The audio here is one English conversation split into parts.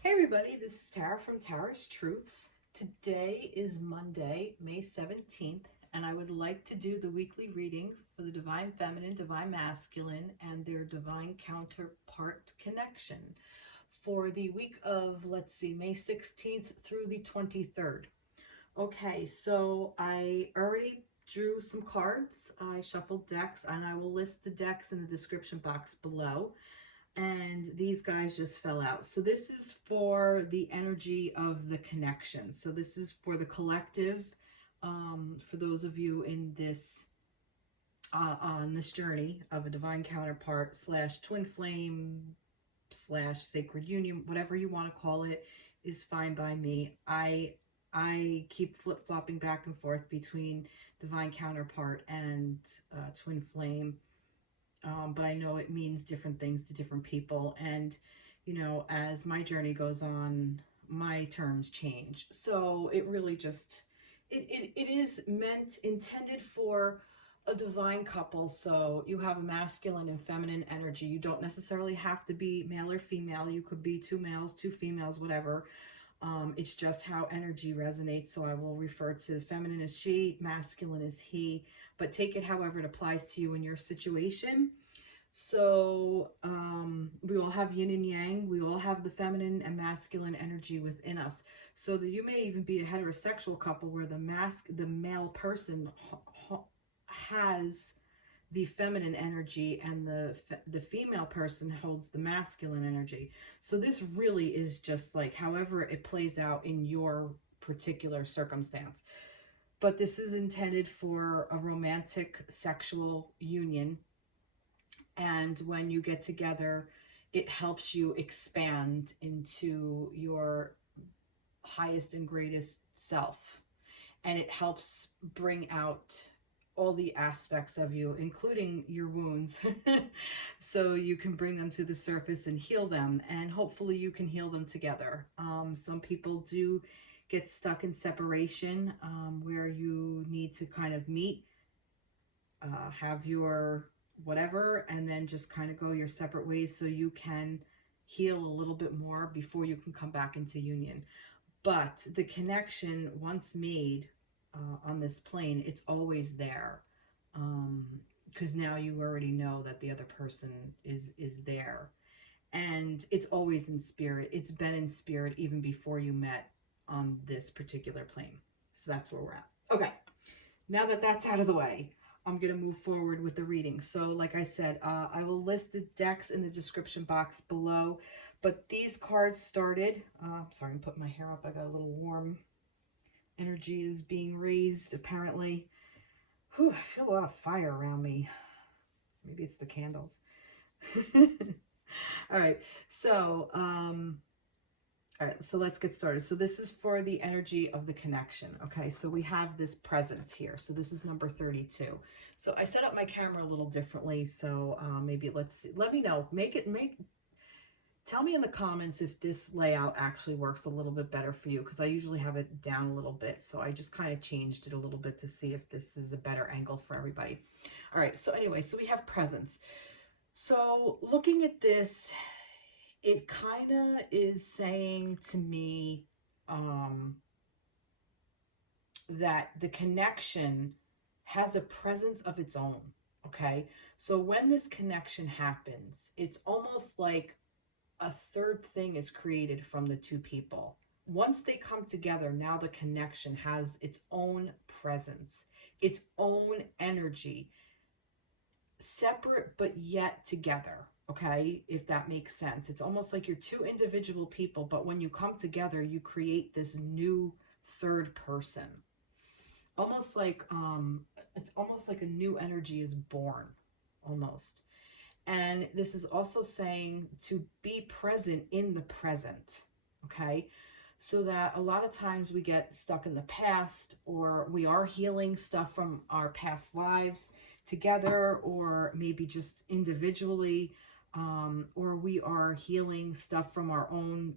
Hey everybody, this is Tara from Tara's Truths. Today is Monday, May 17th, and I would like to do the weekly reading for the Divine Feminine, Divine Masculine, and their Divine Counterpart connection for the week of, let's see, May 16th through the 23rd. Okay, so I already drew some cards. I shuffled decks, and I will list the decks in the description box below, and these guys just fell out. So this is for the energy of the connection. So this is for the collective, for those of you in this on this journey of a divine counterpart slash twin flame slash sacred union, whatever you want to call it, is fine by me. I keep flip-flopping back and forth between divine counterpart and twin flame, but I know it means different things to different people. And, you know, as my journey goes on, my terms change. So it really just, it is intended for a divine couple. So you have a masculine and feminine energy. You don't necessarily have to be male or female. You could be two males, two females, whatever. It's just how energy resonates. So I will refer to feminine as she, masculine as he, but take it however it applies to you in your situation. So we all have yin and yang. We all have the feminine and masculine energy within us. So that you may even be a heterosexual couple where the male person has the feminine energy and the female person holds the masculine energy. So this really is just like however it plays out in your particular circumstance. But this is intended for a romantic sexual union. And when you get together, it helps you expand into your highest and greatest self. And it helps bring out all the aspects of you, including your wounds, so you can bring them to the surface and heal them, and hopefully you can heal them together. Some people do get stuck in separation, where you need to kind of meet, have your whatever, and then just kind of go your separate ways so you can heal a little bit more before you can come back into union. But the connection, once made, on this plane, it's always there, because now you already know that the other person is there, and it's always in spirit. It's been in spirit even before you met on this particular plane. So that's where we're at. Okay, now that that's out of the way, I'm going to move forward with the reading. So like I said, I will list the decks in the description box below, but these cards started, sorry, I'm putting my hair up. I got a little warm. Energy is being raised, apparently. Whew, I feel a lot of fire around me. Maybe it's the candles. All right, so let's get started. So this is for the energy of the connection. Okay, so we have this presence here. So this is number 32. So I set up my camera a little differently. So maybe let me know. Tell me in the comments if this layout actually works a little bit better for you, because I usually have it down a little bit. So I just kind of changed it a little bit to see if this is a better angle for everybody. All right, so anyway, so we have presence. So looking at this, it kind of is saying to me that the connection has a presence of its own, okay? So when this connection happens, it's almost like a third thing is created from the two people. Once they come together, now the connection has its own presence, its own energy, separate but yet together, okay? If that makes sense. It's almost like you're two individual people, but when you come together, you create this new third person. Almost like, it's almost like a new energy is born, almost. And this is also saying to be present in the present, okay? So that a lot of times we get stuck in the past, or we are healing stuff from our past lives together, or maybe just individually, or we are healing stuff from our own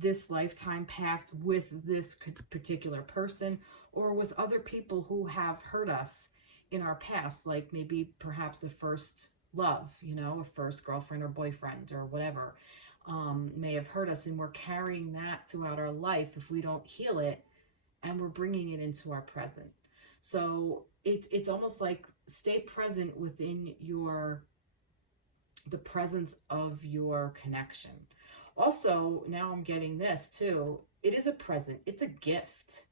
this lifetime past with this particular person, or with other people who have hurt us in our past, like maybe perhaps a first love, you know, a first girlfriend or boyfriend or whatever. may have hurt us, and we're carrying that throughout our life if we don't heal it, and we're bringing it into our present. So it's almost like stay present within the presence of your connection. Also, now I'm getting this too. It is a present. It's a gift.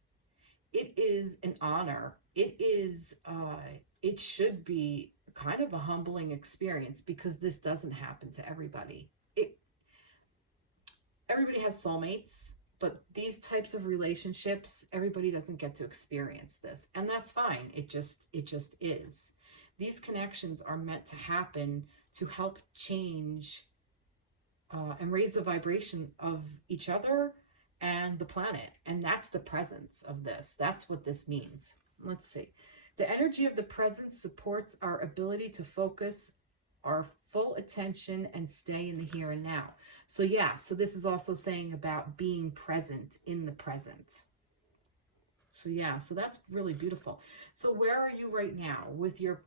It is an honor. It should be kind of a humbling experience, because this doesn't happen to everybody. Everybody has soulmates, but these types of relationships, everybody doesn't get to experience this, and that's fine. It just is. These connections are meant to happen to help change and raise the vibration of each other and the planet, and that's the presence of this. That's what this means. Let's see. The energy of the presence supports our ability to focus our full attention and stay in the here and now. So yeah, so this is also saying about being present in the present. So yeah, so that's really beautiful. So where are you right now with your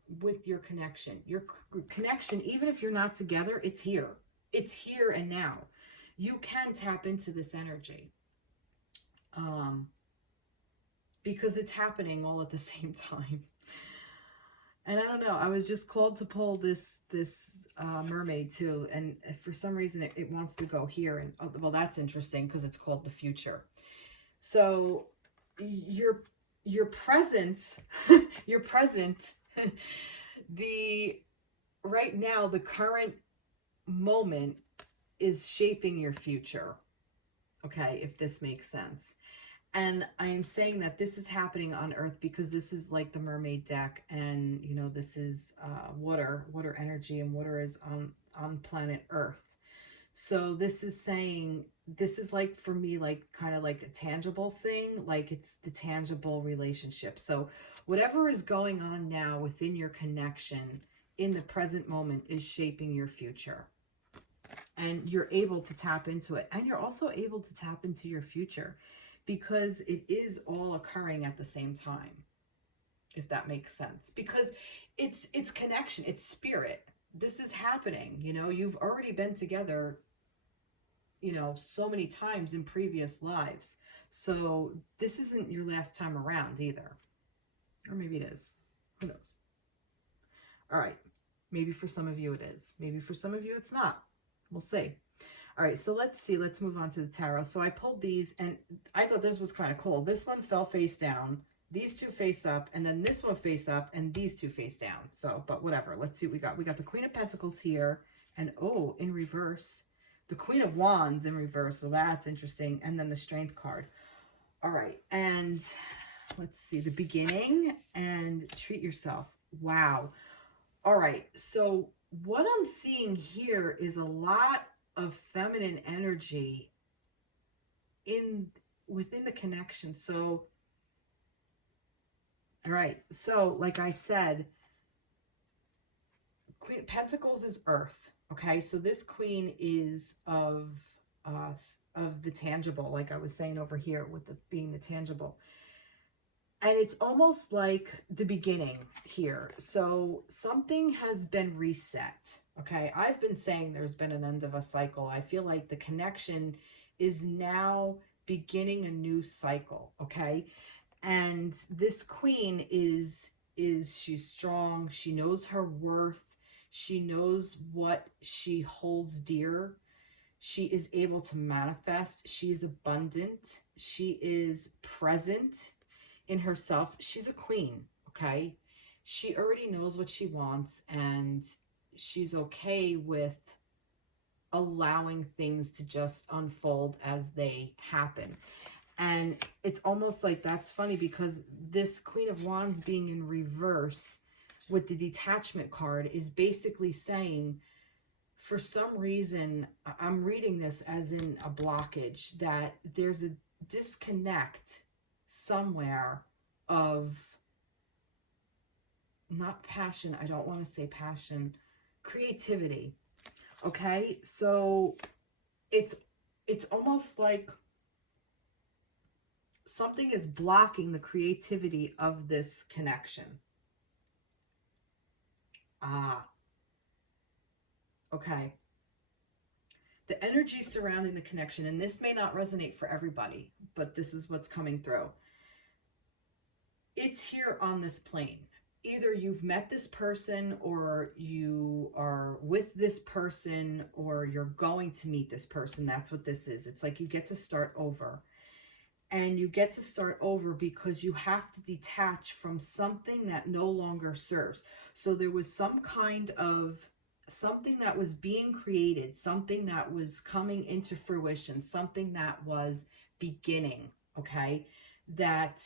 connection? Your connection, even if you're not together, it's here. It's here and now. You can tap into this energy. Because it's happening all at the same time. And I don't know, I was just called to pull this mermaid too, and for some reason it wants to go here, and oh, well, that's interesting because it's called the future. So your presence, your present, right now, the current moment is shaping your future. Okay, if this makes sense. And I'm saying that this is happening on Earth because this is like the mermaid deck, and you know, this is water energy, and water is on planet Earth. So this is saying, this is like, for me, like kind of like a tangible thing, like it's the tangible relationship. So whatever is going on now within your connection in the present moment is shaping your future. And you're able to tap into it. And you're also able to tap into your future, because it is all occurring at the same time, if that makes sense. Because it's connection, it's spirit. This is happening, you know, you've already been together, you know, so many times in previous lives. So this isn't your last time around either. Or maybe it is. Who knows? All right. Maybe for some of you it is. Maybe for some of you it's not. We'll see. All right, so let's see. Let's move on to the tarot. So I pulled these, and I thought this was kind of cool. This one fell face down, these two face up, and then this one face up, and these two face down. So, but whatever. Let's see what we got. We got the Queen of Pentacles here, and oh, in reverse, the Queen of Wands in reverse. So that's interesting. And then the Strength card. All right, and let's see, the beginning and treat yourself. Wow. All right, so what I'm seeing here is a lot of feminine energy within the connection. So all right, so like I said, Queen of Pentacles is earth. Okay, so this queen is of the tangible, like I was saying over here with being the tangible. And it's almost like the beginning here. So something has been reset. Okay, I've been saying there's been an end of a cycle. I feel like the connection is now beginning a new cycle. Okay, and this queen is she's strong. She knows her worth. She knows what she holds dear. She is able to manifest. She is abundant. She is present in herself. She's a queen. Okay, she already knows what she wants, and she's okay with allowing things to just unfold as they happen. And it's almost like, that's funny, because this Queen of Wands being in reverse with the detachment card is basically saying, for some reason, I'm reading this as in a blockage, that there's a disconnect somewhere of, not passion, I don't want to say passion, creativity. Okay, so it's almost like something is blocking the creativity of this connection. Okay, The energy surrounding the connection, and this may not resonate for everybody, but this is what's coming through. It's here on this plane. Either you've met this person, or you are with this person, or you're going to meet this person. That's what this is. It's like you get to start over. And you get to start over because you have to detach from something that no longer serves. So there was some kind of something that was being created, something that was coming into fruition, something that was beginning, okay, that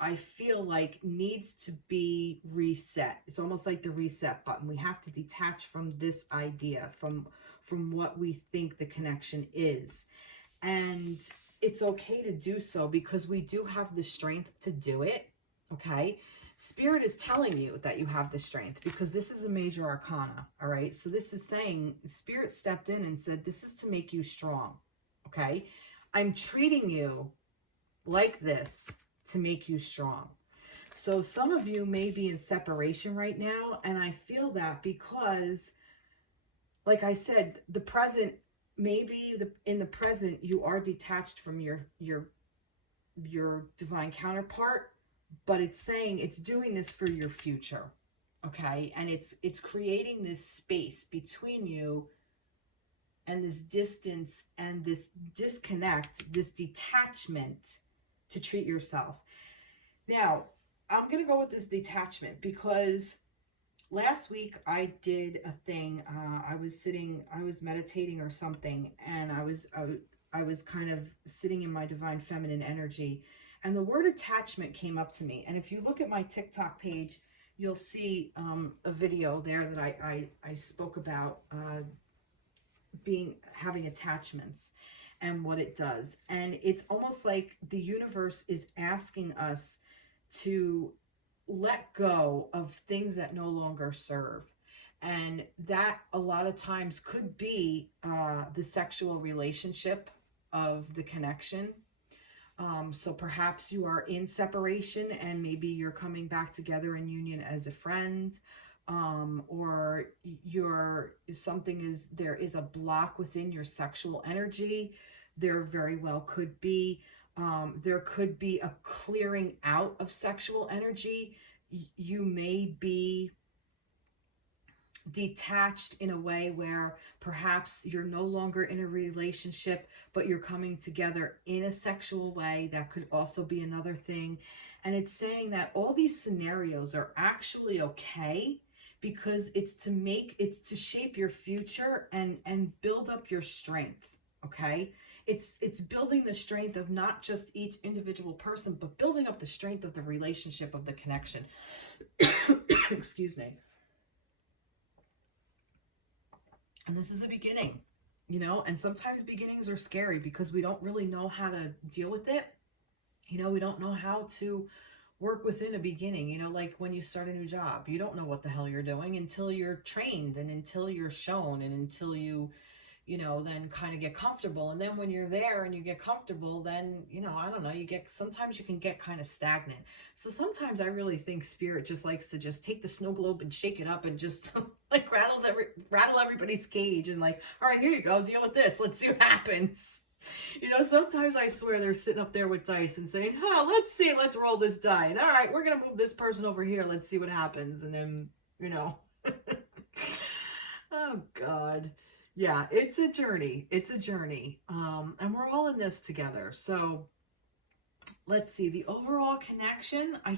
I feel like needs to be reset. It's almost like the reset button. We have to detach from this idea, from what we think the connection is. And it's okay to do so because we do have the strength to do it, okay? Spirit is telling you that you have the strength because this is a major arcana, all right? So this is saying, Spirit stepped in and said, this is to make you strong, okay? I'm treating you like this to make you strong. So some of you may be in separation right now, and I feel that because, like I said, the present, maybe in the present you are detached from your divine counterpart, but it's saying it's doing this for your future, okay? And it's creating this space between you and this distance and this disconnect, this detachment to treat yourself. Now, I'm going to go with this detachment because last week I did a thing. I was meditating or something, and I was kind of sitting in my divine feminine energy, and the word attachment came up to me. And if you look at my TikTok page, you'll see a video there that I spoke about having attachments and what it does. And it's almost like the universe is asking us to let go of things that no longer serve. And that a lot of times could be the sexual relationship of the connection. So perhaps you are in separation and maybe you're coming back together in union as a friend, or there is a block within your sexual energy. There very well could be. There could be a clearing out of sexual energy. You may be detached in a way where perhaps you're no longer in a relationship, but you're coming together in a sexual way. That could also be another thing. And it's saying that all these scenarios are actually okay because it's to shape your future and build up your strength, okay? It's building the strength of not just each individual person, but building up the strength of the relationship, of the connection. Excuse me. And this is a beginning, and sometimes beginnings are scary because we don't really know how to deal with it. We don't know how to work within a beginning, like when you start a new job, you don't know what the hell you're doing until you're trained and until you're shown and until you then kind of get comfortable. And then when you're there and you get comfortable, then, I don't know, sometimes you can get kind of stagnant. So sometimes I really think Spirit just likes to just take the snow globe and shake it up and just like rattle everybody's cage and like, all right, here you go, deal with this. Let's see what happens. Sometimes I swear they're sitting up there with dice and saying, let's roll this die. And all right, we're going to move this person over here. Let's see what happens. And then, oh God. Yeah, it's a journey. It's a journey. And we're all in this together. So let's see the overall connection. I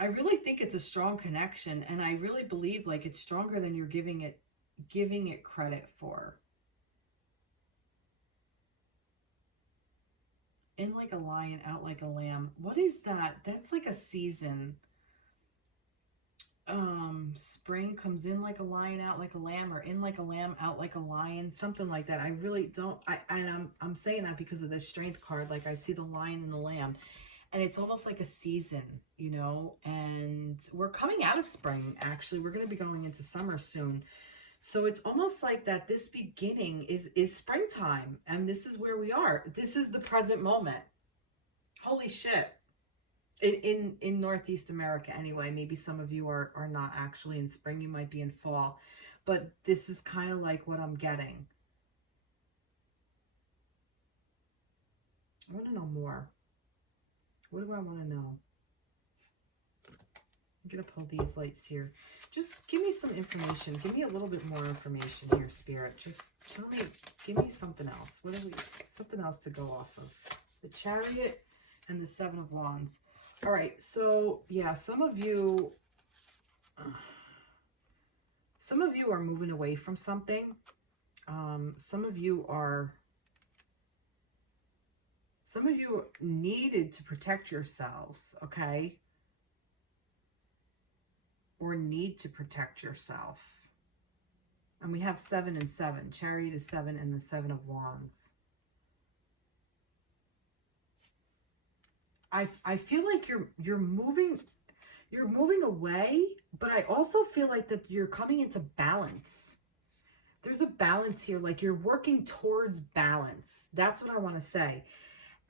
really think it's a strong connection. And I really believe like it's stronger than you're giving it credit for. In like a lion, out like a lamb. What is that? That's like a season. Spring comes in like a lion, out like a lamb, or in like a lamb, out like a lion, something like that. I really don't, I'm saying that because of the strength card. Like I see the lion and the lamb, and it's almost like a season, and we're coming out of spring. Actually, we're going to be going into summer soon. So it's almost like that this beginning is springtime, and this is where we are. This is the present moment. Holy shit. In Northeast America anyway. Maybe some of you are not actually in spring. You might be in fall. but this is kind of like what I'm getting. I want to know more. What do I want to know? I'm going to pull these lights here. Just give me some information. Give me a little bit more information here, Spirit. Just tell me, give me something else. What are we, something else to go off of. The Chariot and the Seven of Wands. All right, so yeah, some of you are moving away from something. Some of you needed to protect yourselves, okay? Or need to protect yourself. And we have 7 and 7. Chariot is 7 and the 7 of Wands. I feel like you're moving away, but I also feel like that you're coming into balance. There's a balance here, like you're working towards balance. That's what I want to say.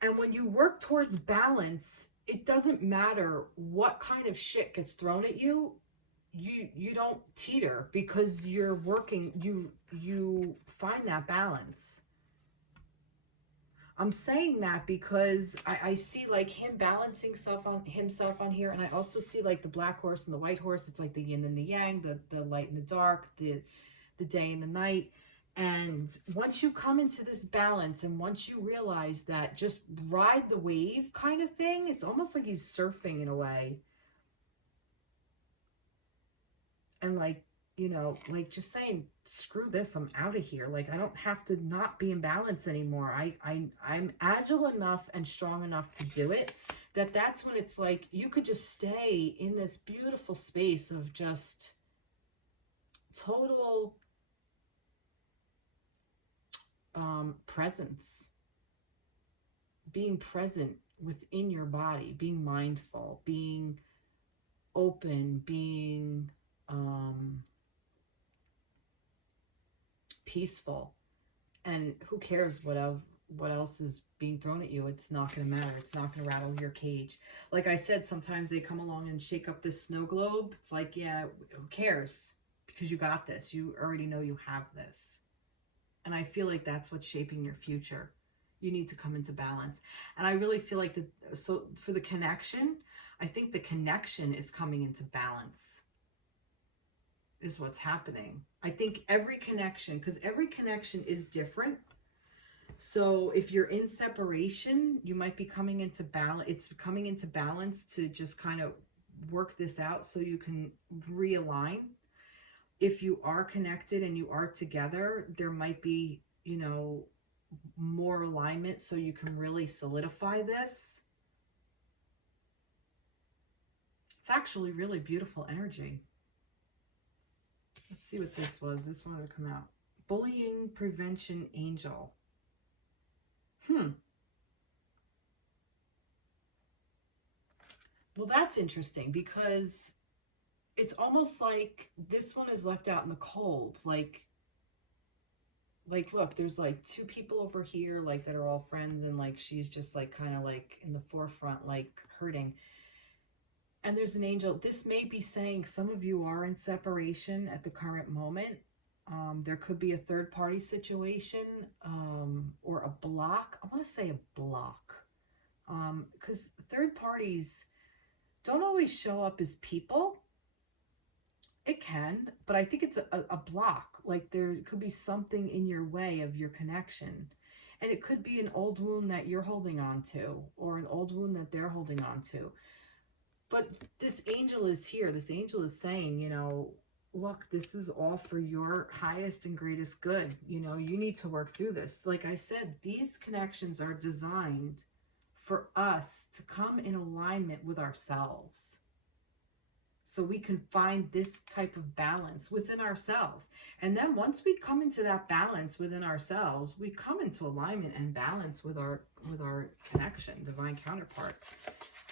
And when you work towards balance, it doesn't matter what kind of shit gets thrown at you. You don't teeter because you're working, you find that balance. I'm saying that because I see like him balancing himself on here, and I also see like the black horse and the white horse. It's like the yin and the yang, the light and the dark, the day and the night. And once you come into this balance, and once you realize that, just ride the wave kind of thing, it's almost like he's surfing in a way. And like, you know, like just saying, screw this, I'm out of here. Like, I don't have to not be in balance anymore. I'm agile enough and strong enough to do it, that's when it's like, you could just stay in this beautiful space of just total presence, being present within your body, being mindful, being open, being peaceful. And who cares what else is being thrown at you? It's not going to matter. It's not going to rattle your cage. Like I said, sometimes they come along and shake up this snow globe. It's like, yeah, who cares? Because you got this. You already know you have this. And I feel like that's what's shaping your future. You need to come into balance. And I really feel like so for the connection, I think the connection is coming into balance, is what's happening. I think every connection, because every connection is different. So if you're in separation, you might be coming into balance. It's coming into balance to just kind of work this out so you can realign. If you are connected and you are together, there might be, you know, more alignment so you can really solidify this. It's actually really beautiful energy. Let's see what this was. This one would come out. Bullying Prevention Angel. Well, that's interesting because it's almost like this one is left out in the cold. Like look, there's like two people over here, like that are all friends, and like she's just like kind of like in the forefront, like hurting. And there's an angel. This may be saying some of you are in separation at the current moment. There could be a third party situation, or a block. I want to say a block, because third parties don't always show up as people. It can, but I think it's a block. Like there could be something in your way of your connection. And it could be an old wound that you're holding on to, or an old wound that they're holding on to. But this angel is here. This angel is saying, you know, look, this is all for your highest and greatest good. You know, you need to work through this. Like I said, these connections are designed for us to come in alignment with ourselves, so we can find this type of balance within ourselves. And then once we come into that balance within ourselves, we come into alignment and balance with our connection, divine counterpart.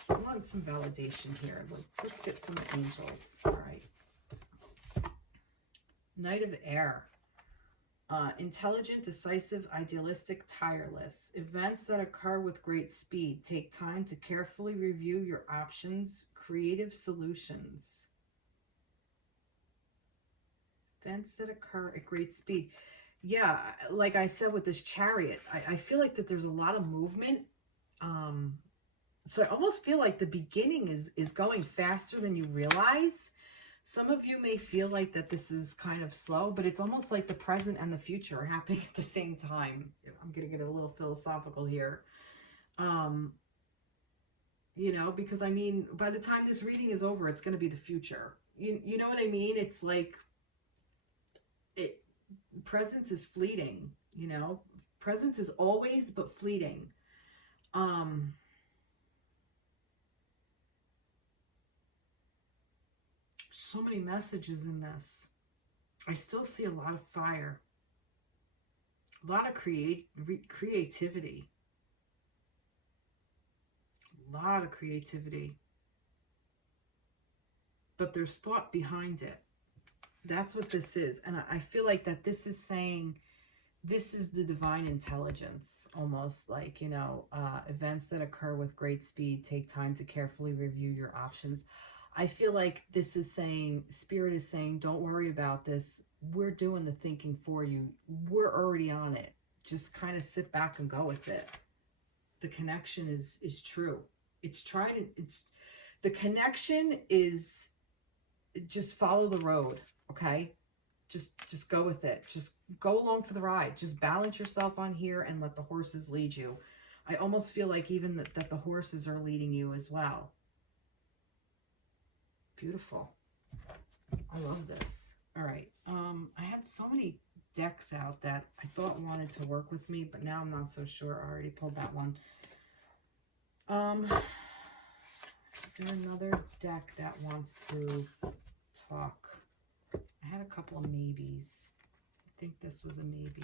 I want some validation here. Let's get from the angels. All right. Knight of Air. Intelligent, decisive, idealistic, tireless. Events that occur with great speed. Take time to carefully review your options. Creative solutions. Events that occur at great speed. Yeah, like I said with this Chariot, I feel like that there's a lot of movement. So I almost feel like the beginning is going faster than you realize. Some of you may feel like that this is kind of slow, but it's almost like the present and the future are happening at the same time. I'm going to get a little philosophical here. You know, because I mean, by the time this reading is over, it's going to be the future. You know what I mean? It's like, presence is fleeting, you know? Presence is always but fleeting. So many messages in this. I still see a lot of fire. A lot of creativity. A lot of creativity. But there's thought behind it. That's what this is. And I feel like that this is saying, this is the divine intelligence, almost like, you know, events that occur with great speed, take time to carefully review your options. I feel like this is saying, Spirit is saying, don't worry about this. We're doing the thinking for you. We're already on it. Just kind of sit back and go with it. The connection is true. It's the connection is, just follow the road, okay? Just go with it. Just go along for the ride. Just balance yourself on here and let the horses lead you. I almost feel like even that the horses are leading you as well. Beautiful. I love this. All right. I had so many decks out that I thought wanted to work with me, but now I'm not so sure. I already pulled that one. Is there another deck that wants to talk? I had a couple of maybes. I think this was a maybe.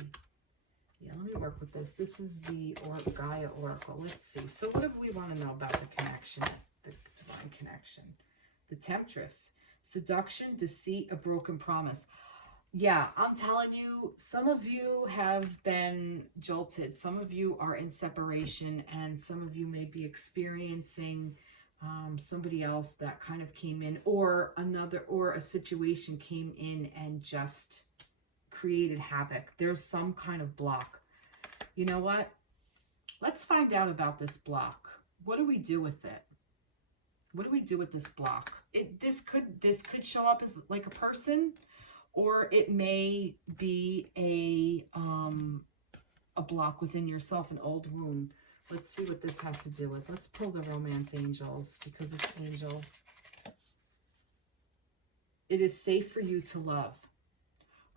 Yeah, let me work with this. This is the Gaia Oracle. Let's see. So what do we want to know about the connection, the divine connection? The Temptress. Seduction, deceit, a broken promise. Yeah, I'm telling you, some of you have been jolted. Some of you are in separation, and some of you may be experiencing somebody else that kind of came in, or a situation came in and just created havoc. There's some kind of block. You know what? Let's find out about this block. What do we do with it? What do we do with this block? This could show up as like a person, or it may be a block within yourself, an old wound. Let's see what this has to do with. Let's pull the Romance Angels, because it's Angel. It is safe for you to love.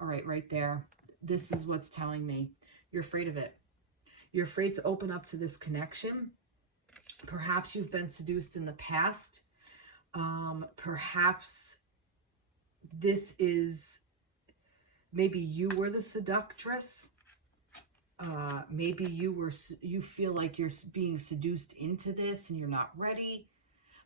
All right, right there. This is what's telling me. You're afraid of it. You're afraid to open up to this connection. Perhaps you've been seduced in the past. Perhaps this is, maybe you were the seductress. Maybe you feel like you're being seduced into this and you're not ready.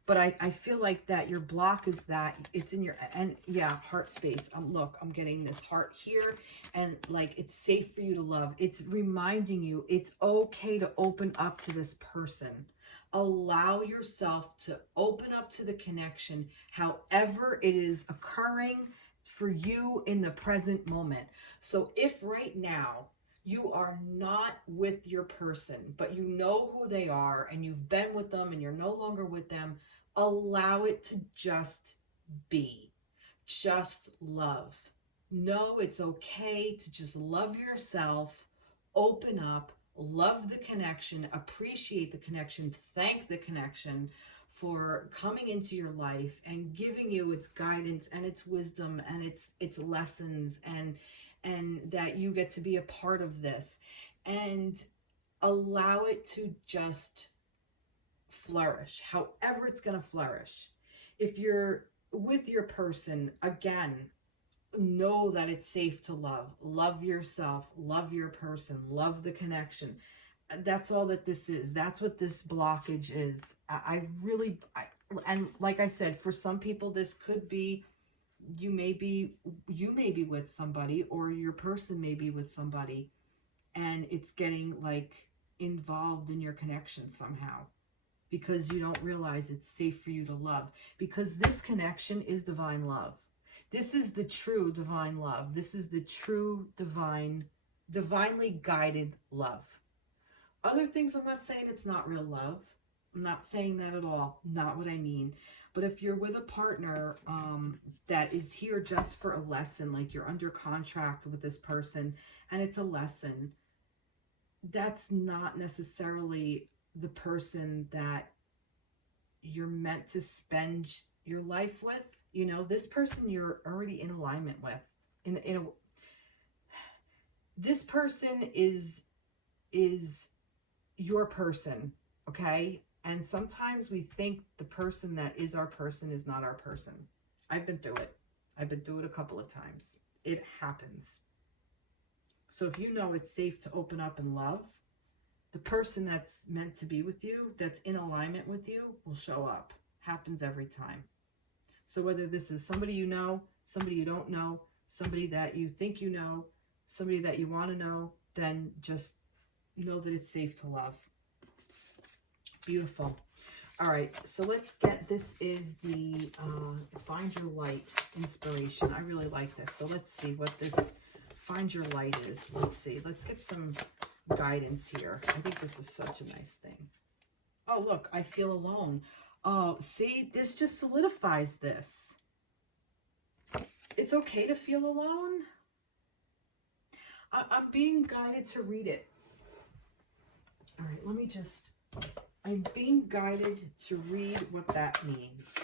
But I feel like that your block is that it's in your, and yeah, heart space. Look, I'm getting this heart here, and like, it's safe for you to love. It's reminding you it's okay to open up to this person. Allow yourself to open up to the connection, however it is occurring for you in the present moment. So if right now you are not with your person, but you know who they are and you've been with them and you're no longer with them, allow it to just be. Just love. Know it's okay to just love yourself, open up, love the connection, appreciate the connection, thank the connection for coming into your life and giving you its guidance and its wisdom and its lessons, and that you get to be a part of this, and allow it to just flourish, however it's going to flourish. If you're with your person, again, know that it's safe to love yourself, love your person, love the connection. That's all that this is. That's what this blockage is. And like I said, for some people, this could be, you may be with somebody, or your person may be with somebody, and it's getting like involved in your connection somehow, because you don't realize it's safe for you to love, because this connection is divine love. This is the true divine love. This is the true divinely guided love. Other things, I'm not saying it's not real love. I'm not saying that at all. Not what I mean. But if you're with a partner that is here just for a lesson, like you're under contract with this person and it's a lesson, that's not necessarily the person that you're meant to spend your life with. You know, this person you're already in alignment with. This person is your person, okay? And sometimes we think the person that is our person is not our person. I've been through it. I've been through it a couple of times. It happens. So if you know it's safe to open up and love, the person that's meant to be with you, that's in alignment with you, will show up. Happens every time. So whether this is somebody you know, somebody you don't know, somebody that you think you know, somebody that you want to know, then just know that it's safe to love. Beautiful. All right, so let's get, this is the Find Your Light inspiration. I really like this. So let's see what this Find Your Light is. Let's see. Let's get some guidance here. I think this is such a nice thing. Oh, look, I feel alone. Oh, see, this just solidifies this. It's okay to feel alone. I'm being guided to read it. All right, let me just, I'm being guided to read what that means.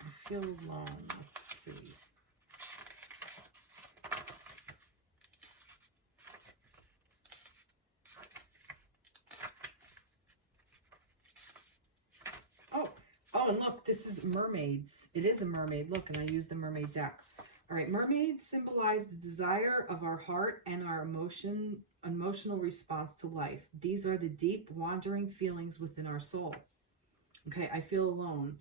I feel alone. Let's see. Oh, and look, this is mermaids. It is a mermaid. Look, and I use the mermaid deck. All right, mermaids symbolize the desire of our heart and our emotional response to life. These are the deep, wandering feelings within our soul. Okay, I feel alone.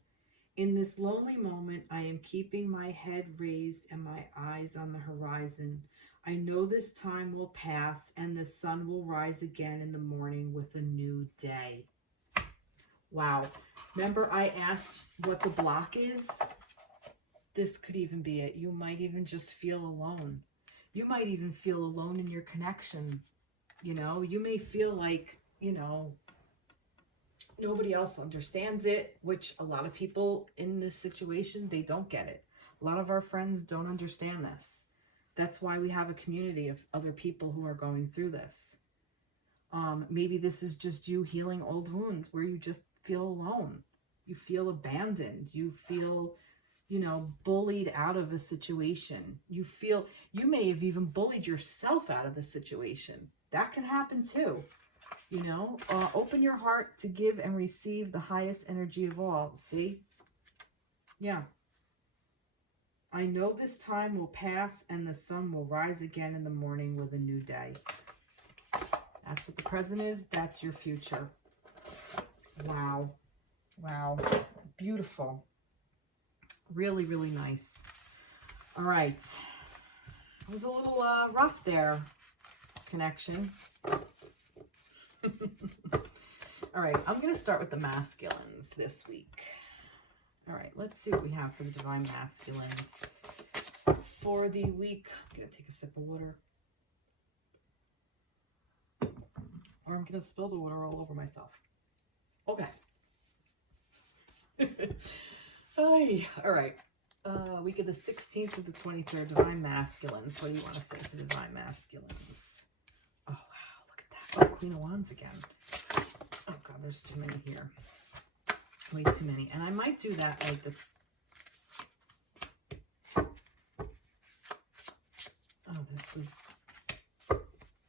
In this lonely moment, I am keeping my head raised and my eyes on the horizon. I know this time will pass and the sun will rise again in the morning with a new day. Wow. Remember I asked what the block is? This could even be it. You might even just feel alone. You might even feel alone in your connection. You know, you may feel like, you know, nobody else understands it, which a lot of people in this situation, they don't get it. A lot of our friends don't understand this. That's why we have a community of other people who are going through this. Maybe this is just you healing old wounds where you just feel alone. You feel abandoned. You feel, you know, bullied out of a situation. You may have even bullied yourself out of the situation. That can happen too. You know, open your heart to give and receive the highest energy of all. See? Yeah. I know this time will pass and the sun will rise again in the morning with a new day. That's what the present is. That's your future. Wow. Wow. Beautiful. Really, really nice. All right. It was a little rough there, connection. All right. I'm going to start with the masculines this week. All right. Let's see what we have for the divine masculines for the week. I'm going to take a sip of water. Or I'm going to spill the water all over myself. Okay. All right. Week of the 16th to the 23rd, divine masculines. What do you want to say for divine masculines? Oh, wow. Look at that. Oh, Queen of Wands again. Oh, God, there's too many here. Way too many. And I might do that like the... Oh, this was...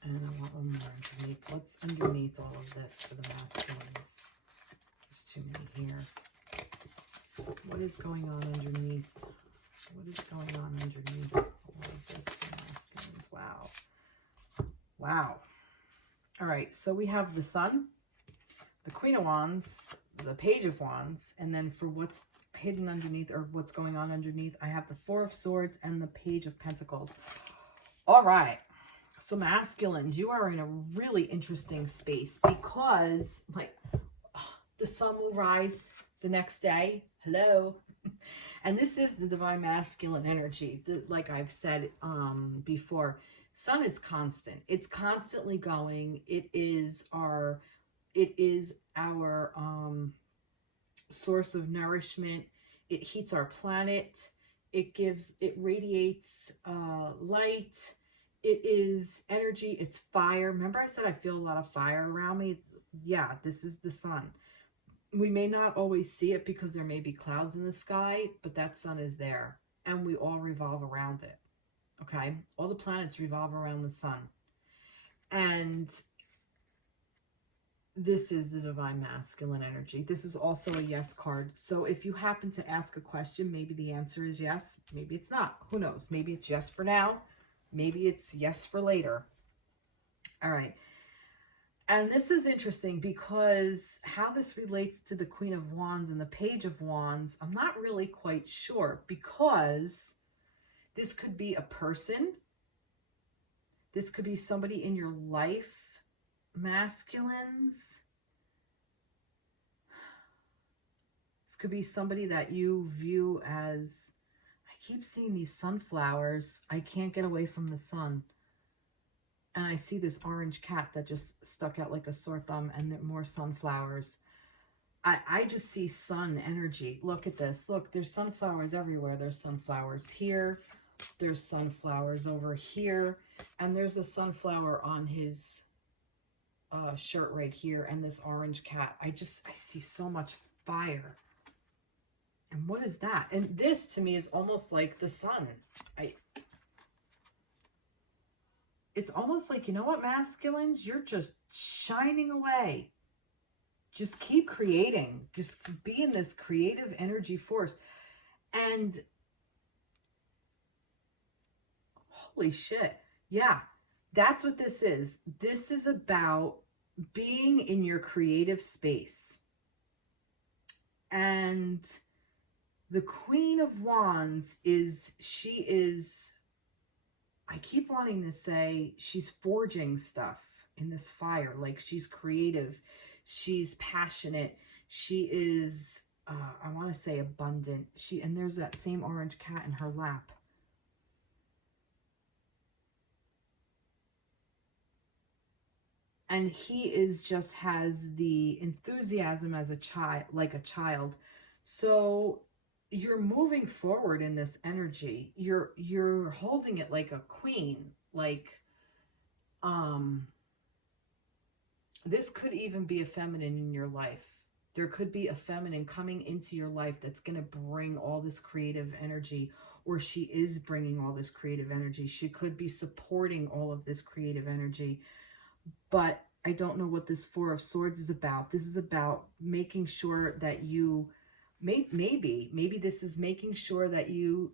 And I want one more underneath. What's underneath all of this for the masculines? There's too many here. What is going on underneath? What is going on underneath all of this for the masculines? Wow. Wow. All right, so we have the Sun, the Queen of Wands, the Page of Wands, and then for what's hidden underneath or what's going on underneath, I have the Four of Swords and the Page of Pentacles. All right. So masculines, you are in a really interesting space because like the sun will rise the next day. Hello. And this is the divine masculine energy. Like I've said before, sun is constant. It's constantly going. It is our source of nourishment. It heats our planet. It radiates light. It is energy. It's fire. Remember I said I feel a lot of fire around me? Yeah, this is the sun. We may not always see it because there may be clouds in the sky, but that sun is there and we all revolve around it. Okay? All the planets revolve around the sun. And this is the divine masculine energy. This is also a yes card. So if you happen to ask a question, maybe the answer is yes, maybe it's not. Who knows? Maybe it's yes for now. Maybe it's yes for later. All right. And this is interesting because how this relates to the Queen of Wands and the Page of Wands, I'm not really quite sure, because this could be a person. This could be somebody in your life, masculines. This could be somebody that you view as, I keep seeing these sunflowers. I can't get away from the sun. And I see this orange cat that just stuck out like a sore thumb, and more sunflowers. I just see sun energy. Look at this. Look, there's sunflowers everywhere. There's sunflowers here. There's sunflowers over here. And there's a sunflower on his shirt right here. And this orange cat. I see so much fire. And what is that? And this to me is almost like the sun. It's almost like, you know what, masculines? You're just shining away. Just keep creating. Just be in this creative energy force. And holy shit. Yeah, that's what this is. This is about being in your creative space. And the Queen of Wands she is, I keep wanting to say she's forging stuff in this fire. Like she's creative. She's passionate. She is, I want to say abundant. And there's that same orange cat in her lap. And he has the enthusiasm as a child, like a child. So you're moving forward in this energy. You're holding it like a queen. Like, this could even be a feminine in your life. There could be a feminine coming into your life that's going to bring all this creative energy, or she is bringing all this creative energy. She could be supporting all of this creative energy. But I don't know what this Four of Swords is about. This is about making sure that you, maybe this is making sure that you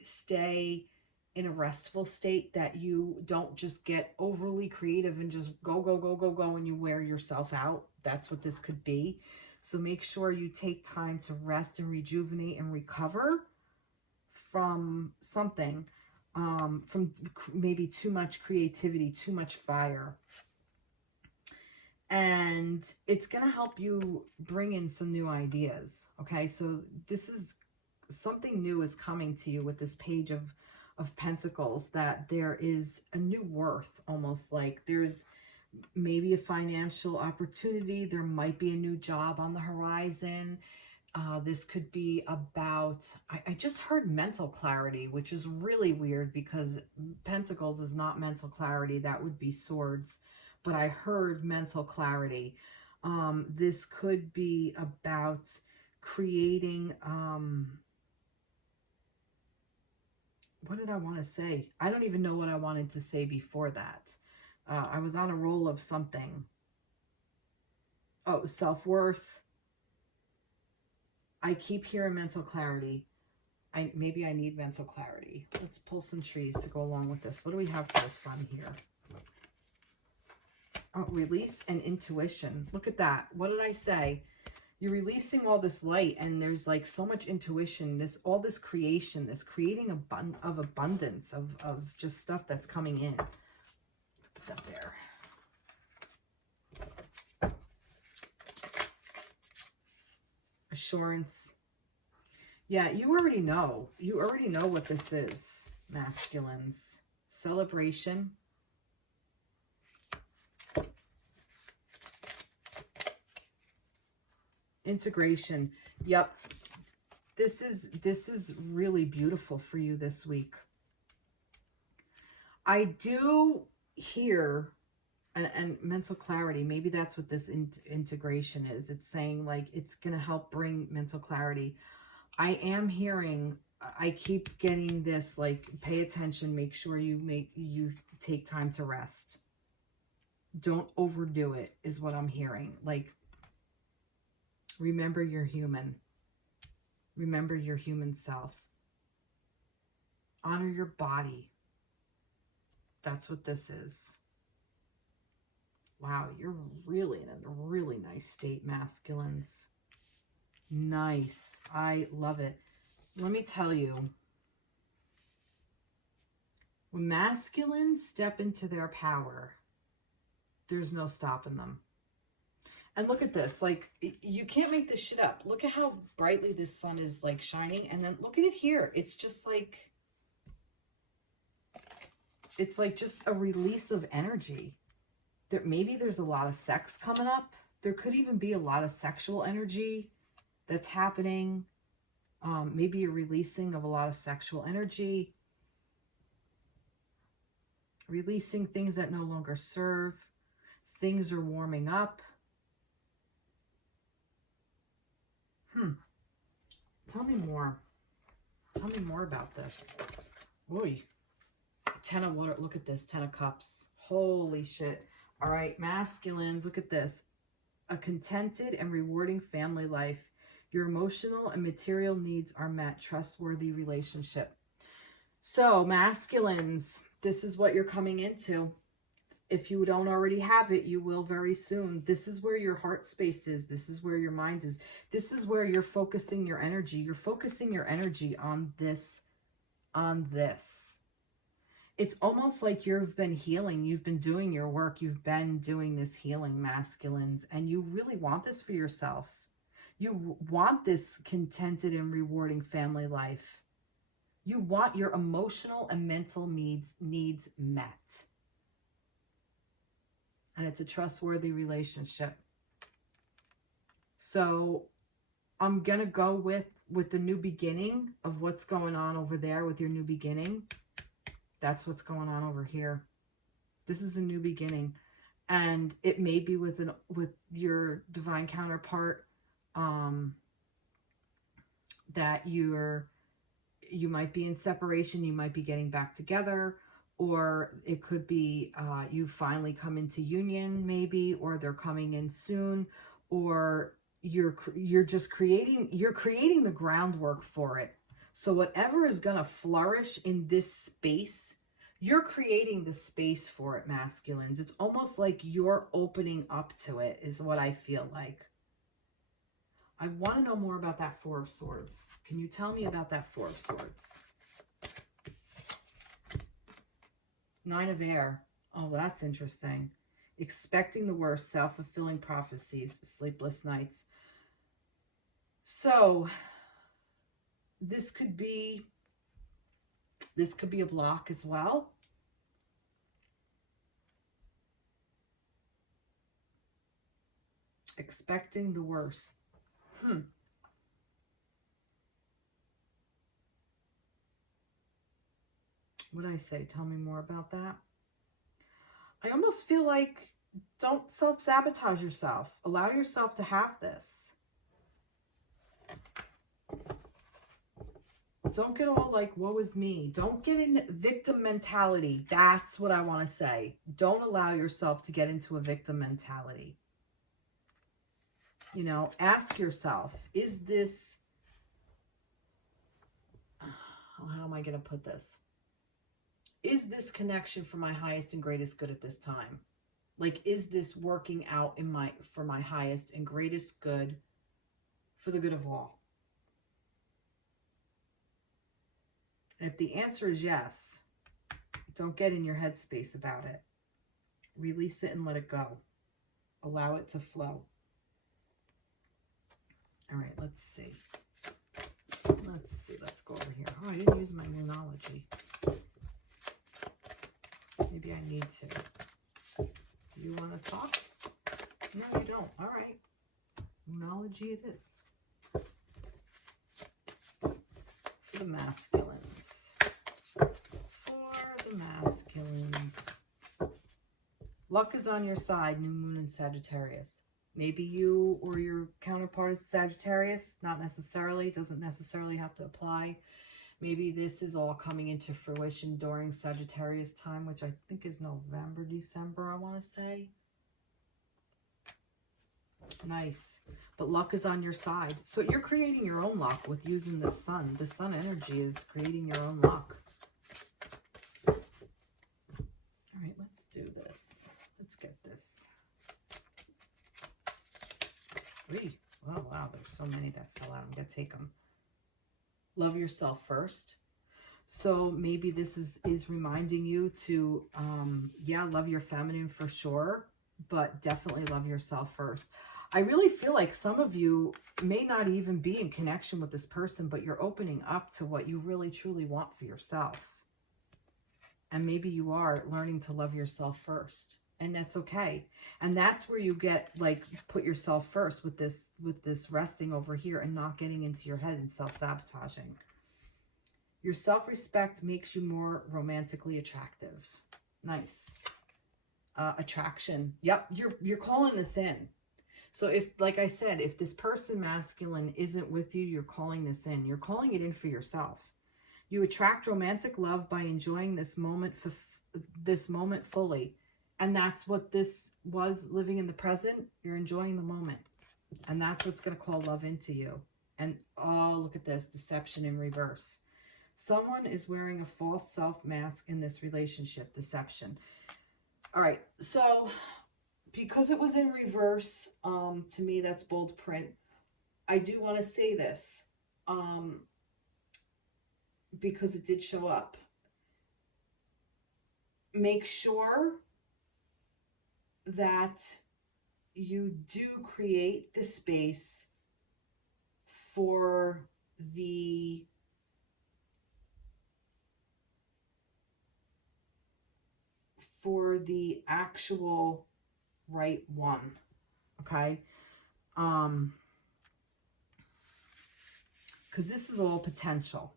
stay in a restful state, that you don't just get overly creative and just go, and you wear yourself out. That's what this could be. So make sure you take time to rest and rejuvenate and recover from something, from maybe too much creativity, too much fire. And it's going to help you bring in some new ideas. Okay, so this is something new is coming to you with this Page of Pentacles, that there is a new worth, almost like there's maybe a financial opportunity. There might be a new job on the horizon. This could be about, I just heard mental clarity, which is really weird because Pentacles is not mental clarity. That would be Swords. But I heard mental clarity. This could be about creating, what did I want to say? I don't even know what I wanted to say before that. I was on a roll of something. Oh, self-worth. I keep hearing mental clarity. Maybe I need mental clarity. Let's pull some trees to go along with this. What do we have for the sun here? Oh, release and intuition. Look at that. What did I say? You're releasing all this light, and there's like so much intuition, all this creation, this creating of abundance of just stuff that's coming in. up there. Assurance. Yeah, you already know. You already know what this is, masculines. Celebration. Integration. Yep. This is really beautiful for you this week. I do hear and mental clarity. Maybe that's what this integration is. It's saying like it's going to help bring mental clarity. I am hearing, I keep getting this like pay attention, make sure you take time to rest. Don't overdo it is what I'm hearing. Like, remember you're human. Remember your human self. Honor your body. That's what this is. Wow, you're really in a really nice state, masculines. Nice. I love it. Let me tell you, when masculines step into their power, there's no stopping them. And look at this. Like, you can't make this shit up. Look at how brightly this sun is, like, shining. And then look at it here. It's just like, it's like just a release of energy. Maybe there's a lot of sex coming up. There could even be a lot of sexual energy that's happening. Maybe a releasing of a lot of sexual energy. Releasing things that no longer serve. Things are warming up. Tell me more. Tell me more about this. Oy. 10 of water. Look at this. 10 of cups. Holy shit. All right, masculines, look at this. A contented and rewarding family life. Your emotional and material needs are met. Trustworthy relationship. So, masculines, this is what you're coming into. If you don't already have it, you will very soon. This is where your heart space is. This is where your mind is. This is where you're focusing your energy. You're focusing your energy on this. It's almost like you've been healing. You've been doing your work. You've been doing this healing, masculines. And you really want this for yourself. You want this contented and rewarding family life. You want your emotional and mental needs met. And it's a trustworthy relationship. So I'm going to go with the new beginning of what's going on over there with your new beginning. That's what's going on over here. This is a new beginning. And it may be with your divine counterpart that you might be in separation, you might be getting back together, or it could be you finally come into union maybe, or they're coming in soon, or you're just creating the groundwork for it. So whatever is going to flourish in this space, you're creating the space for it, masculines. It's almost like you're opening up to it is what I feel like. I want to know more about that Four of Swords. Can you tell me about that Four of Swords? Nine of Air. Oh, that's interesting. Expecting the worst, self-fulfilling prophecies, sleepless nights. So this could be a block as well. Expecting the worst. What did I say? Tell me more about that. I almost feel like don't self-sabotage yourself. Allow yourself to have this. Don't get all like, woe is me. Don't get in victim mentality. That's what I want to say. Don't allow yourself to get into a victim mentality. You know, ask yourself, is this, how am I going to put this? Is this connection for my highest and greatest good at this time? Like, is this working out for my highest and greatest good, for the good of all? And if the answer is yes, don't get in your headspace about it. Release it and let it go. Allow it to flow. All right, let's see. Let's go over here. Oh, I didn't use my Moonology. Maybe I need to. Do you want to talk? No, you don't. All right. Moonology it is. For the masculines. For the masculines. Luck is on your side, new moon in Sagittarius. Maybe you or your counterpart is Sagittarius. Not necessarily. Doesn't necessarily have to apply. Maybe this is all coming into fruition during Sagittarius time, which I think is November, December, I want to say. Nice. But luck is on your side. So you're creating your own luck with using the sun. The sun energy is creating your own luck. All right, let's do this. Let's get this. Three. Oh, wow. There's so many that fell out. I'm going to take them. Love yourself first. So maybe this is reminding you to, yeah, love your feminine for sure, but definitely love yourself first. I really feel like some of you may not even be in connection with this person, but you're opening up to what you really truly want for yourself. And maybe you are learning to love yourself first. And that's okay. And that's where you get, like, put yourself first with this resting over here and not getting into your head and self-sabotaging. Your self-respect makes you more romantically attractive. Nice. Attraction. Yep, you're calling this in. So if, like I said, if this person masculine isn't with you, you're calling this in. You're calling it in for yourself. You attract romantic love by enjoying this moment fully. And that's what this was, living in the present. You're enjoying the moment. And that's what's going to call love into you. And, oh, look at this. Deception in reverse. Someone is wearing a false self mask in this relationship. Deception. All right. So, because it was in reverse, to me, that's bold print. I do want to say this. Because it did show up. Make sure that you do create the space for the actual right one. Okay? Because this is all potential.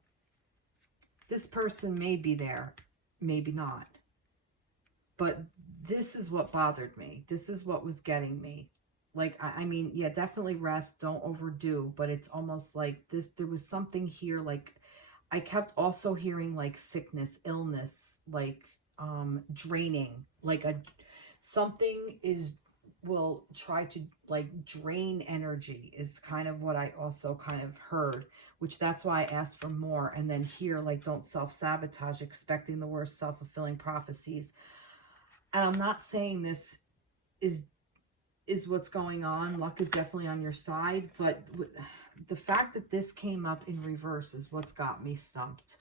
This person may be there, maybe not. But this is what bothered me. This is what was getting me. Like, I mean, yeah, definitely rest. Don't overdo. But it's almost like this. There was something here. Like, I kept also hearing like sickness, illness, like draining. Like something will try to like drain energy is kind of what I also kind of heard. Which that's why I asked for more. And then here, like, don't self-sabotage, expecting the worst, self-fulfilling prophecies. And I'm not saying this is what's going on. Luck is definitely on your side. But the fact that this came up in reverse is what's got me stumped.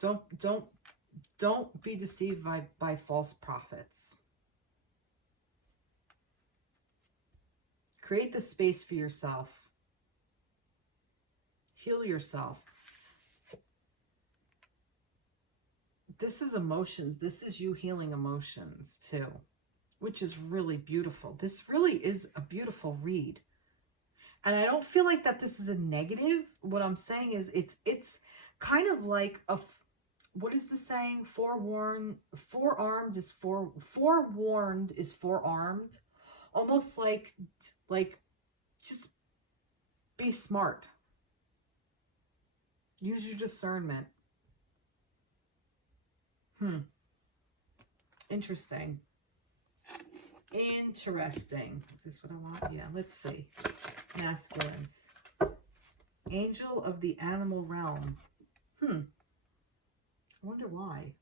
Don't be deceived by false prophets. Create the space for yourself. Heal yourself. This is emotions. This is you healing emotions too, which is really beautiful. This really is a beautiful read. And I don't feel like that this is a negative. What I'm saying is it's kind of like what is the saying? Forewarned is forearmed. Almost like just be smart. Use your discernment. Interesting. Interesting. Is this what I want? Yeah, let's see. Masculines. Angel of the animal realm. I wonder why.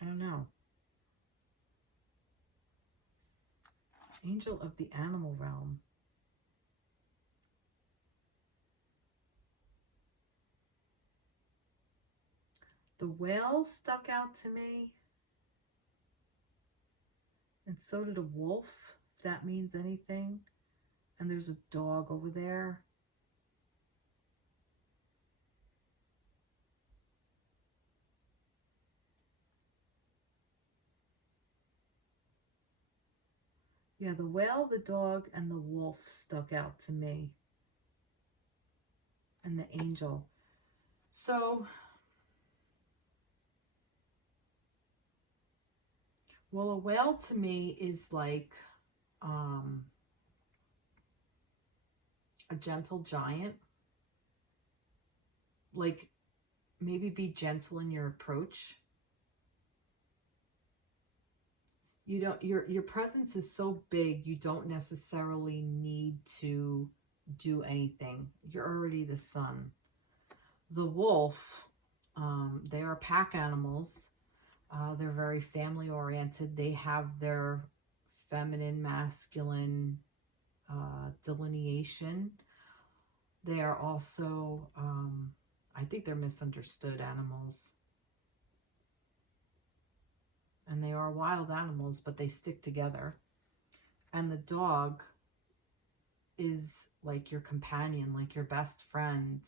I don't know. Angel of the animal realm. The whale stuck out to me. And so did a wolf, if that means anything. And there's a dog over there. Yeah, the whale, the dog, and the wolf stuck out to me. And the angel. So, well, a whale to me is like a gentle giant. Like, maybe be gentle in your approach. You don't, your presence is so big, you don't necessarily need to do anything. You're already the sun. The wolf, they are pack animals. They're very family oriented. They have their feminine, masculine delineation. They are also, I think they're misunderstood animals. And they are wild animals, but they stick together. And the dog is like your companion, like your best friend,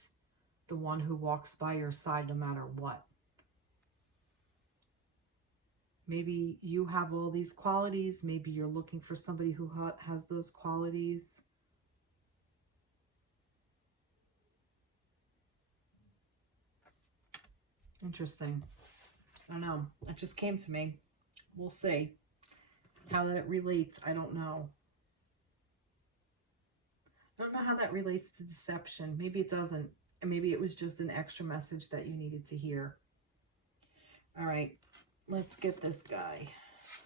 the one who walks by your side no matter what. Maybe you have all these qualities. Maybe you're looking for somebody who has those qualities. Interesting. I don't know. It just came to me. We'll see how that relates. I don't know. I don't know how that relates to deception. Maybe it doesn't. Maybe it was just an extra message that you needed to hear. All right. Let's get this guy.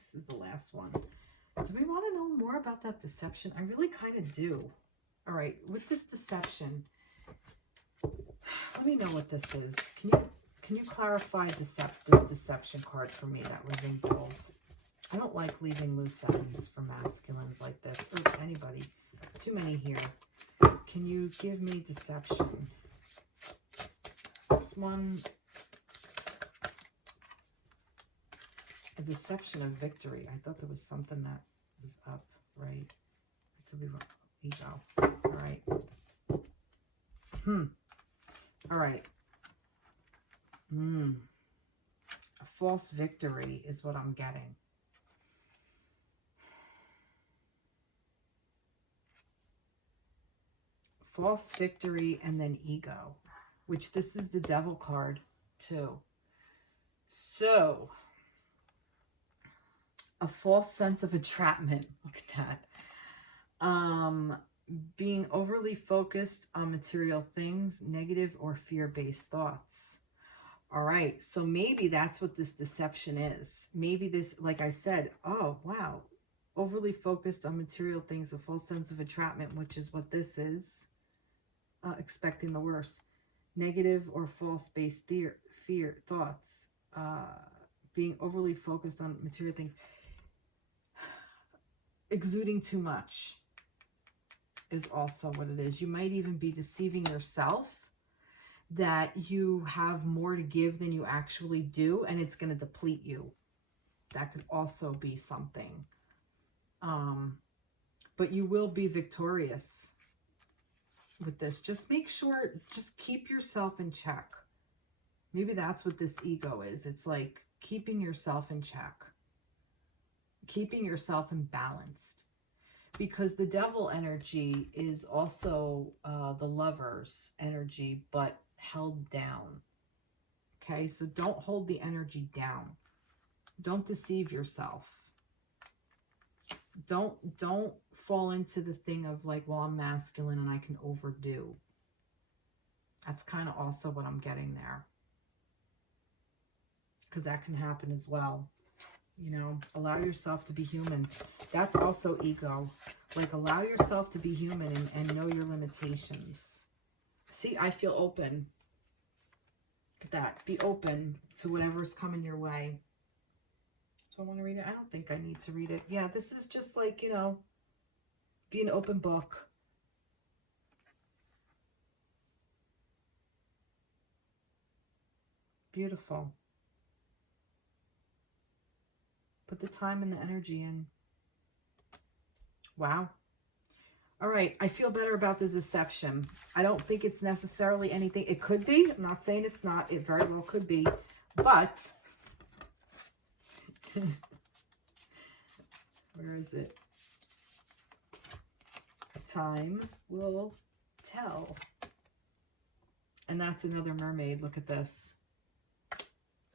This is the last one. Do we want to know more about that deception? I really kind of do. All right. With this deception, let me know what this is. Can you clarify this deception card for me that was in gold? I don't like leaving loose ends for masculines like this, or anybody. There's too many here. Can you give me deception? This one, a deception of victory. I thought there was something that was up, right? I could be wrong. Ego. All right. All right. A false victory is what I'm getting. False victory and then ego, which this is the devil card too. So, a false sense of entrapment. Look at that. Being overly focused on material things, negative or fear-based thoughts. All right, so maybe that's what this deception is. Maybe this, like I said, oh, wow. Overly focused on material things, a false sense of entrapment, which is what this is. Expecting the worst. Negative or false-based fear thoughts. Being overly focused on material things. Exuding too much is also what it is. You might even be deceiving yourself that you have more to give than you actually do, and it's going to deplete you. That could also be something. But you will be victorious with this. Just make sure, just keep yourself in check. Maybe that's what this ego is. It's like keeping yourself in check. Keeping yourself imbalanced. Because the devil energy is also the lover's energy, but held down. Okay, so don't hold the energy down. Don't deceive yourself. Don't fall into the thing of like, well, I'm masculine and I can overdo. That's kind of also what I'm getting there. Because that can happen as well. You know, allow yourself to be human. That's also ego. Like, allow yourself to be human and know your limitations. See, I feel open. Look at that. Be open to whatever's coming your way. Do I want to read it? I don't think I need to read it. Yeah, this is just like, you know, be an open book. Beautiful. Put the time and the energy in. Wow. All right. I feel better about the deception. I don't think it's necessarily anything. It could be. I'm not saying it's not. It very well could be. But where is it? Time will tell. And that's another mermaid. Look at this.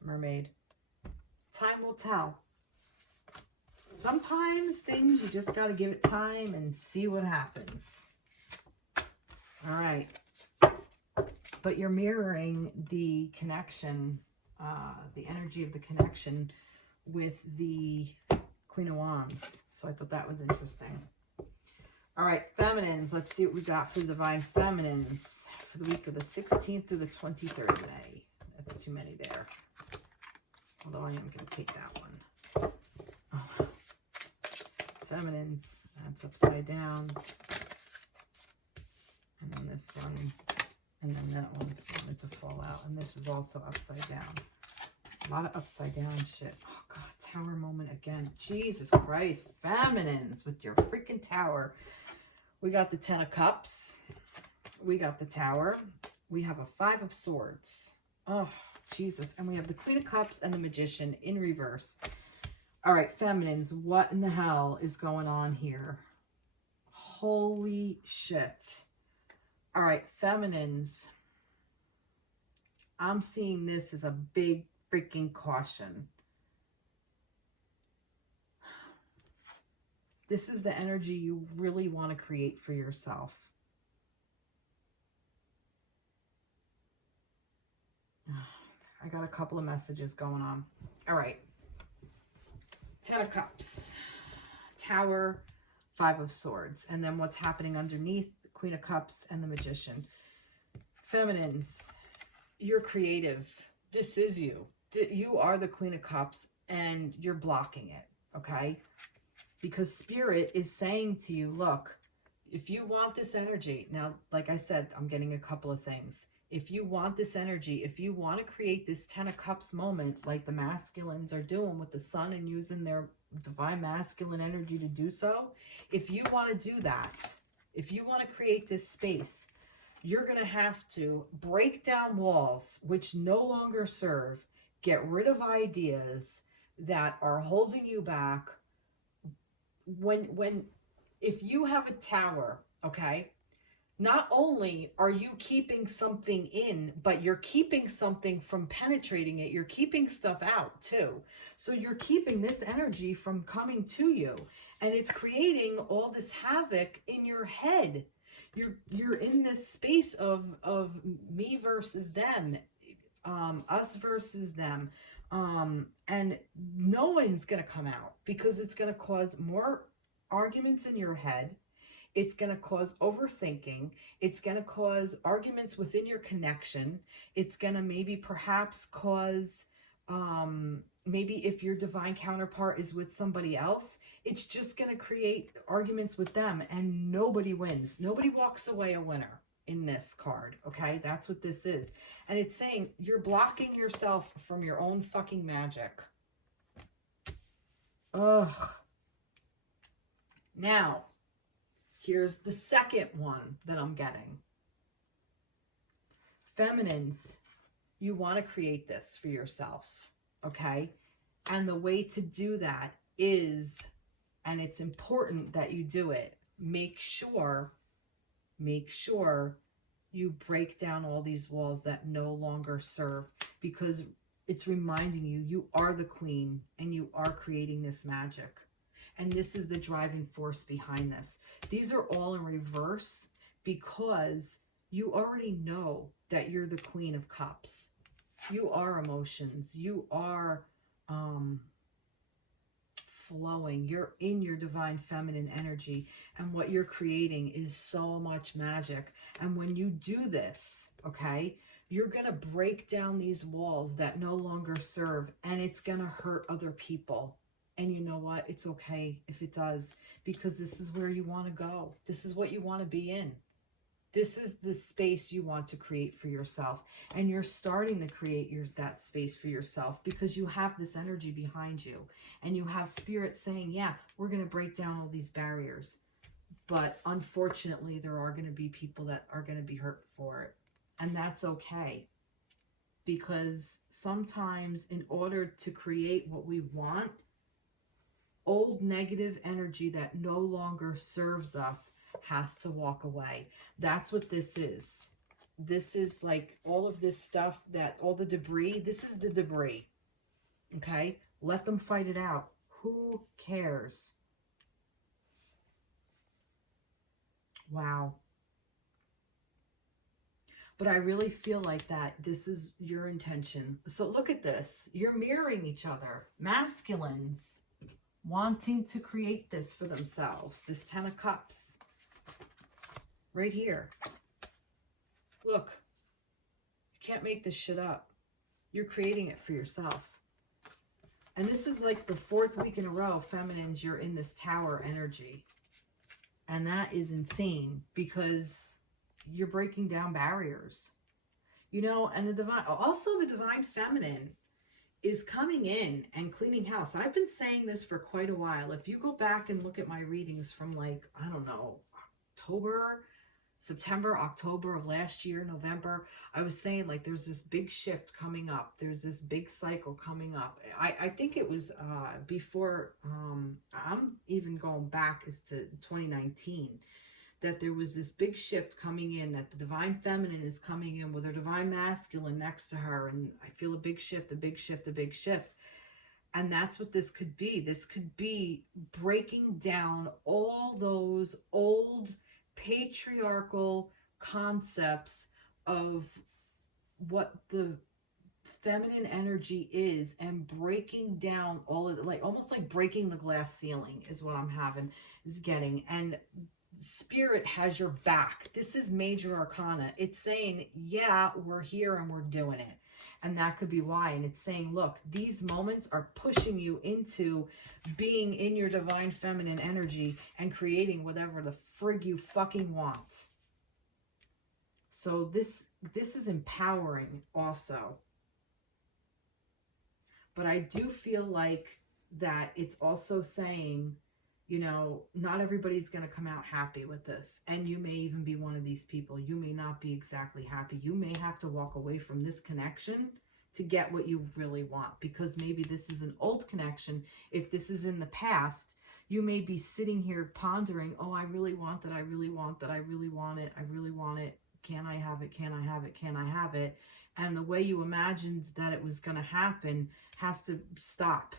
Mermaid. Time will tell. Sometimes things, you just got to give it time and see what happens. All right. But you're mirroring the connection, the energy of the connection with the Queen of Wands. So I thought that was interesting. All right, feminines. Let's see what we got for the divine feminines for the week of the 16th through the 23rd of May. That's too many there. Although I am going to take that one. Oh. Feminines. That's upside down. And then this one. And then that one wanted to fall out. And this is also upside down. A lot of upside down shit. Oh, God. Tower moment again. Jesus Christ. Feminines with your freaking tower. We got the 10 of Cups. We got the Tower. We have a 5 of Swords. Oh, Jesus. And we have the Queen of Cups and the Magician in reverse. All right, feminines, what in the hell is going on here? Holy shit. All right, feminines. I'm seeing this as a big freaking caution. This is the energy you really want to create for yourself. I got a couple of messages going on. All right. 10 of Cups. Tower, 5 of Swords. And then what's happening underneath? The Queen of Cups and the Magician. Feminines, you're creative. This is you. You are the Queen of Cups and you're blocking it. Okay? Because Spirit is saying to you, look, if you want this energy, now, like I said, I'm getting a couple of things. If you want this energy, if you want to create this 10 of Cups moment, like the masculines are doing with the sun and using their divine masculine energy to do so, if you want to do that, if you want to create this space, you're going to have to break down walls which no longer serve, get rid of ideas that are holding you back. If you have a tower, okay, not only are you keeping something in, but you're keeping something from penetrating it. You're keeping stuff out too. So you're keeping this energy from coming to you, and it's creating all this havoc in your head. You're in this space of me versus them, us versus them. And no one's going to come out because it's going to cause more arguments in your head. It's going to cause overthinking. It's going to cause arguments within your connection. It's going to maybe perhaps cause, maybe if your divine counterpart is with somebody else, it's just going to create arguments with them and nobody wins. Nobody walks away a winner in this card, okay? That's what this is. And it's saying you're blocking yourself from your own fucking magic. Ugh. Now, here's the second one that I'm getting. Feminines, you want to create this for yourself, okay? And the way to do that is, and it's important that you do it, make sure you break down all these walls that no longer serve, because it's reminding you, you are the queen and you are creating this magic. And this is the driving force behind this. These are all in reverse because you already know that you're the Queen of Cups. You are emotions. You are flowing. You're in your divine feminine energy. And what you're creating is so much magic. And when you do this, okay, you're going to break down these walls that no longer serve. And it's going to hurt other people. And you know what? It's okay if it does, because this is where you want to go. This is what you want to be in. This is the space you want to create for yourself. And you're starting to create that space for yourself because you have this energy behind you. And you have spirit saying, yeah, we're going to break down all these barriers. But unfortunately, there are going to be people that are going to be hurt for it. And that's okay. Because sometimes in order to create what we want, old negative energy that no longer serves us has to walk away. That's what this is. This is like all of this stuff, that all the debris, this is the debris. Okay? Let them fight it out. Who cares? Wow. But I really feel like that this is your intention. So look at this. You're mirroring each other. Masculines wanting to create this for themselves. This 10 of Cups. Right here. Look. You can't make this shit up. You're creating it for yourself. And this is like the 4th week in a row, feminines, you're in this tower energy. And that is insane because you're breaking down barriers. You know, and the divine feminine is coming in and cleaning house. I've been saying this for quite a while. If you go back and look at my readings from like, I don't know, September, October of last year, November, I was saying like there's this big shift coming up. There's this big cycle coming up. I think it was before, I'm even going back as to 2019, that there was this big shift coming in, that the divine feminine is coming in with her divine masculine next to her. And I feel a big shift, a big shift, a big shift. And that's what this could be. This could be breaking down all those old patriarchal concepts of what the feminine energy is and breaking down all of it, like almost like breaking the glass ceiling is what I'm getting. And Spirit has your back. This is major arcana. It's saying, yeah, we're here and we're doing it. And that could be why. And it's saying, look, these moments are pushing you into being in your divine feminine energy and creating whatever the frig you fucking want. So this is empowering also. But I do feel like that it's also saying, you know, not everybody's going to come out happy with this. And you may even be one of these people. You may not be exactly happy. You may have to walk away from this connection to get what you really want. Because maybe this is an old connection. If this is in the past, you may be sitting here pondering, oh, I really want that. I really want that. I really want it. I really want it. Can I have it? Can I have it? Can I have it? And the way you imagined that it was going to happen has to stop.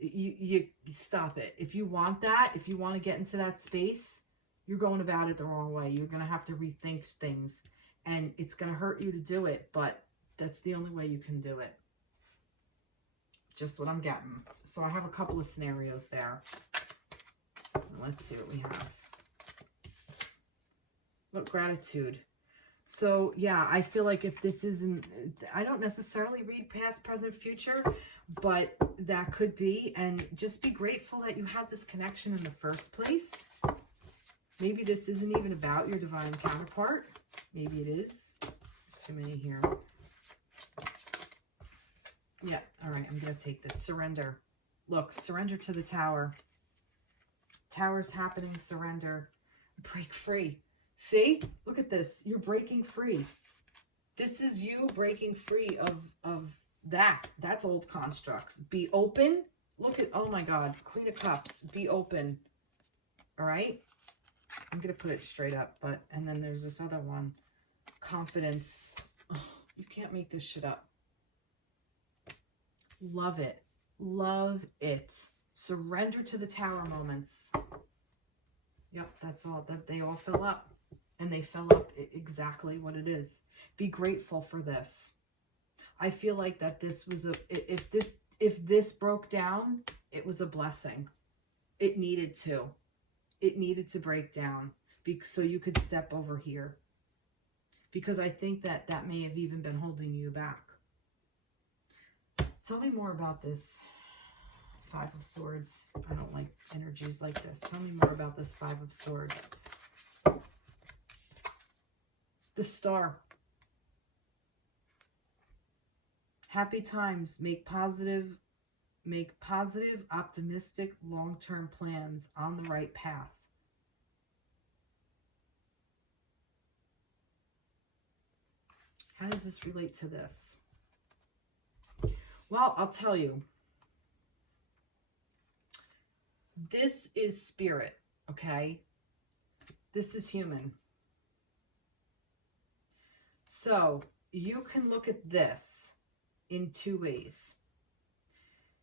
You stop it. If you want that, if you want to get into that space, you're going about it the wrong way. You're going to have to rethink things, and it's going to hurt you to do it, but that's the only way you can do it. Just what I'm getting. So I have a couple of scenarios there. Let's see what we have. Look, gratitude. So yeah, I feel like if this isn't, I don't necessarily read past, present, future, but that could be. And just be grateful that you had this connection in the first place. Maybe this isn't even about your divine counterpart. Maybe it is. There's too many here. Yeah, all right, I'm going to take this. Surrender. Look, surrender to the tower. Tower's happening, surrender. Break free. See? Look at this. You're breaking free. This is you breaking free of that. That's old constructs. Be open. Look at, oh my God, Queen of Cups. Be open. All right? I'm going to put it straight up, but, and then there's this other one. Confidence. Oh, you can't make this shit up. Love it. Love it. Surrender to the tower moments. Yep, that's all. That they all fill up. And they fill up exactly what it is. Be grateful for this. I feel like that this was if this broke down, it was a blessing. It needed to. It needed to break down so you could step over here. Because I think that that may have even been holding you back. Tell me more about this Five of Swords. I don't like energies like this. Tell me more about this Five of Swords. The Star. Happy times. Make positive, optimistic, long-term plans on the right path. How does this relate to this? Well, I'll tell you. This is spirit, okay? This is human. So you can look at this in two ways.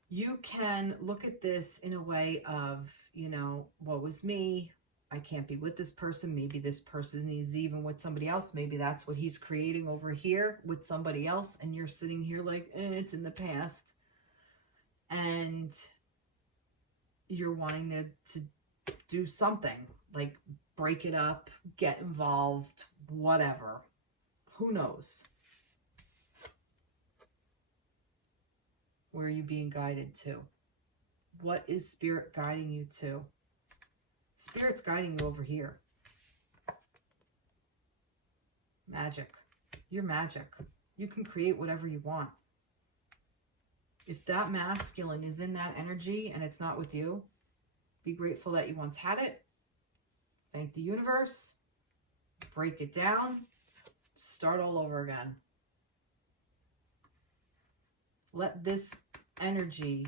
You can look at this in a way of, you know, woe is me. I can't be with this person. Maybe this person is even with somebody else. Maybe that's what he's creating over here with somebody else. And you're sitting here like, it's in the past. And you're wanting to do something. Like break it up, get involved, whatever. Who knows? Where are you being guided to? What is Spirit guiding you to? Spirit's guiding you over here. Magic. You're magic. You can create whatever you want. If that masculine is in that energy and it's not with you, be grateful that you once had it. Thank the universe. Break it down. Start all over again. Let this energy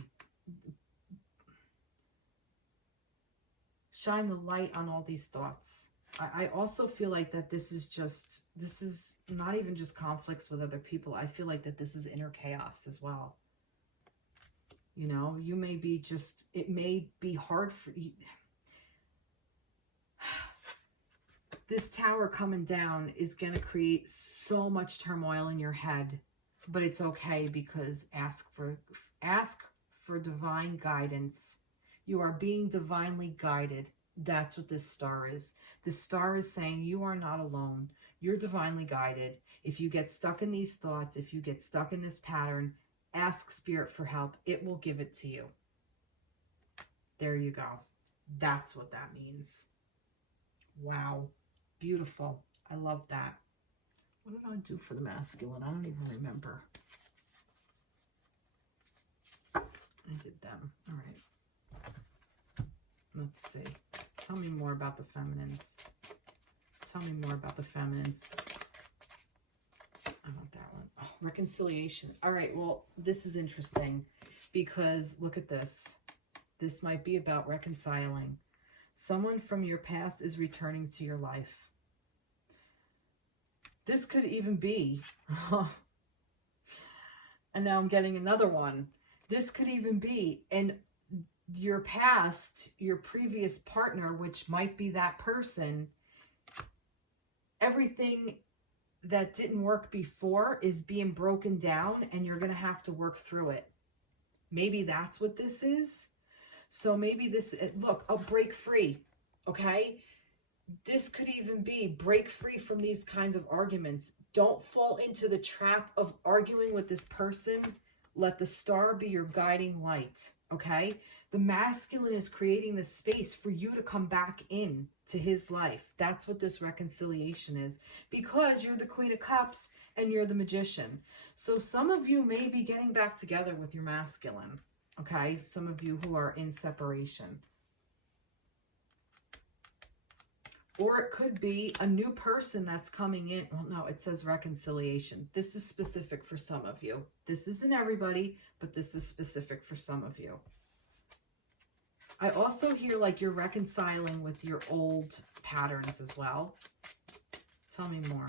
shine the light on all these thoughts. I also feel like that this is not even just conflicts with other people. I feel like that this is inner chaos as well. You know, you may be just, it may be hard for you. This tower coming down is going to create so much turmoil in your head, but it's okay because ask for divine guidance. You are being divinely guided. That's what this star is. The star is saying you are not alone. You're divinely guided. If you get stuck in these thoughts, if you get stuck in this pattern, ask Spirit for help. It will give it to you. There you go. That's what that means. Wow. Beautiful. I love that. What did I do for the masculine? I don't even remember. I did them. All right. Let's see. Tell me more about the feminines. Tell me more about the feminines. I want that one. Oh, reconciliation. All right. Well, this is interesting because look at this. This might be about reconciling. Someone from your past is returning to your life. This could even be, and now I'm getting another one. This could even be in your past, your previous partner, which might be that person. Everything that didn't work before is being broken down and you're going to have to work through it. Maybe that's what this is. So maybe this, look, I'll break free. Okay. This could even be break free from these kinds of arguments. Don't fall into the trap of arguing with this person. Let the star be your guiding light. Okay. The masculine is creating the space for you to come back in to his life. That's what this reconciliation is, because you're the Queen of Cups and you're the Magician. So some of you may be getting back together with your masculine. Okay. Some of you who are in separation. Or it could be a new person that's coming in. Well, no, it says reconciliation. This is specific for some of you. This isn't everybody, but this is specific for some of you. I also hear like you're reconciling with your old patterns as well. Tell me more.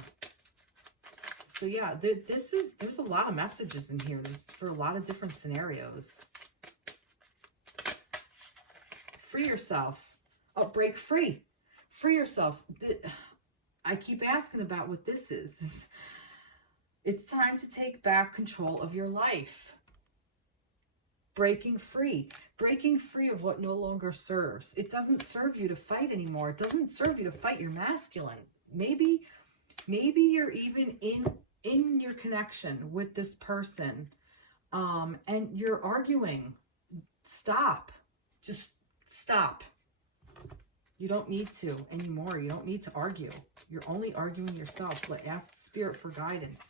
So yeah, there's a lot of messages in here. There's for a lot of different scenarios. Free yourself. Oh, break free. Free yourself. I keep asking about what this is. It's time to take back control of your life. Breaking free. Breaking free of what no longer serves. It doesn't serve you to fight anymore. It doesn't serve you to fight your masculine. Maybe you're even in your connection with this person and you're arguing. Stop. Just stop. You don't need to anymore. You don't need to argue. You're only arguing yourself. Ask the Spirit for guidance.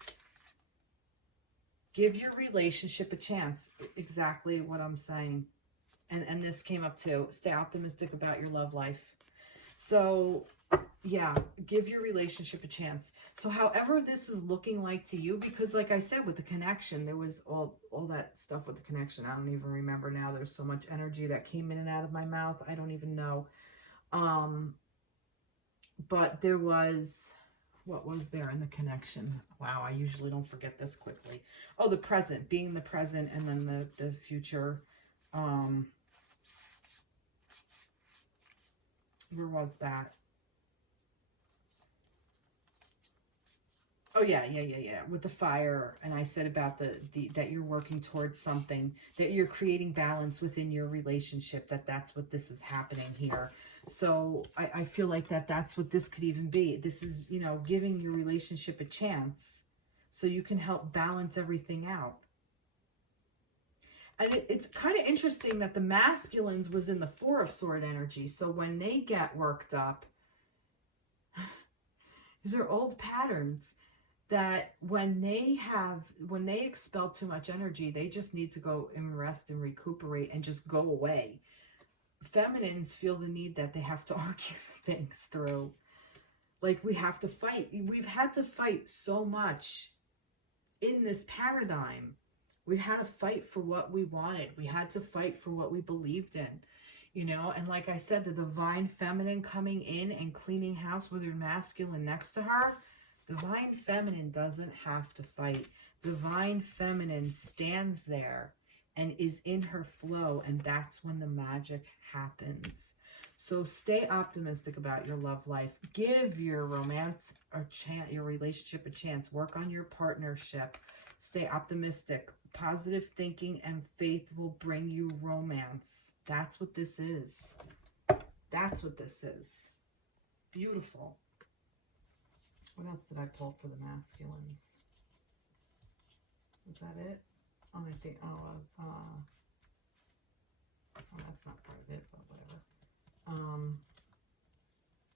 Give your relationship a chance. Exactly what I'm saying. And this came up too. Stay optimistic about your love life. So, yeah, give your relationship a chance. So however this is looking like to you, because like I said, with the connection, there was all that stuff with the connection. I don't even remember now. There's so much energy that came in and out of my mouth. I don't even know. But there was, what was there in the connection? Wow, I usually don't forget this quickly. Oh, the present, being the present, and then the future. Where was that? Oh, yeah. With the fire. And I said about that you're working towards something, that you're creating balance within your relationship, that's what this is happening here. So I feel like that's what this could even be. This is, you know, giving your relationship a chance so you can help balance everything out. And it's kind of interesting that the masculines was in the Four of Sword energy. So when they get worked up, these are old patterns that when they expel too much energy, they just need to go and rest and recuperate and just go away. Feminines feel the need that they have to argue things through. Like we have to fight. We've had to fight so much in this paradigm. We had to fight for what we wanted. We had to fight for what we believed in, you know? And like I said, the divine feminine coming in and cleaning house with her masculine next to her, divine feminine doesn't have to fight. Divine feminine stands there and is in her flow, and that's when the magic happens. So stay optimistic about your love life. Give your romance a chance, your relationship a chance. Work on your partnership. Stay optimistic. Positive thinking and faith will bring you romance. That's what this is. That's what this is. Beautiful. What else did I pull for the masculines? Was that it? Oh, I think, that's not part of it, but whatever.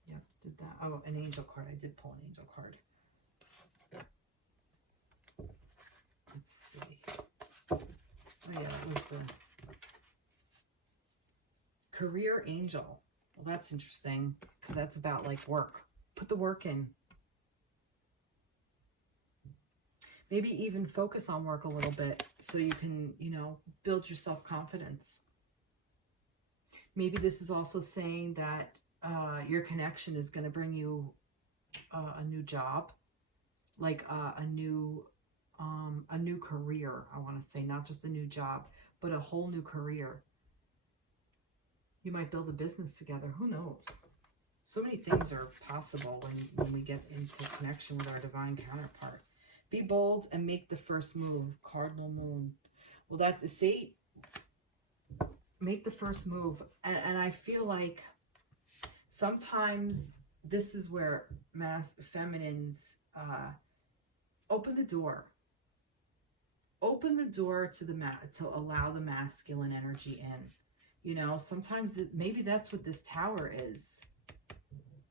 Yep, did that. Oh, an angel card. I did pull an angel card. Let's see. Oh, yeah, that was the career angel. Well, that's interesting because that's about like work. Put the work in. Maybe even focus on work a little bit so you can, you know, build your self-confidence. Maybe this is also saying that your connection is going to bring you a new job, like a new career. I want to say not just a new job, but a whole new career. You might build a business together. Who knows? So many things are possible when we get into connection with our divine counterpart. Be bold and make the first move. Cardinal moon. Well, that's, see, make the first move. And I feel like sometimes this is where feminines open the door. Open the door to to allow the masculine energy in. You know, sometimes maybe that's what this tower is.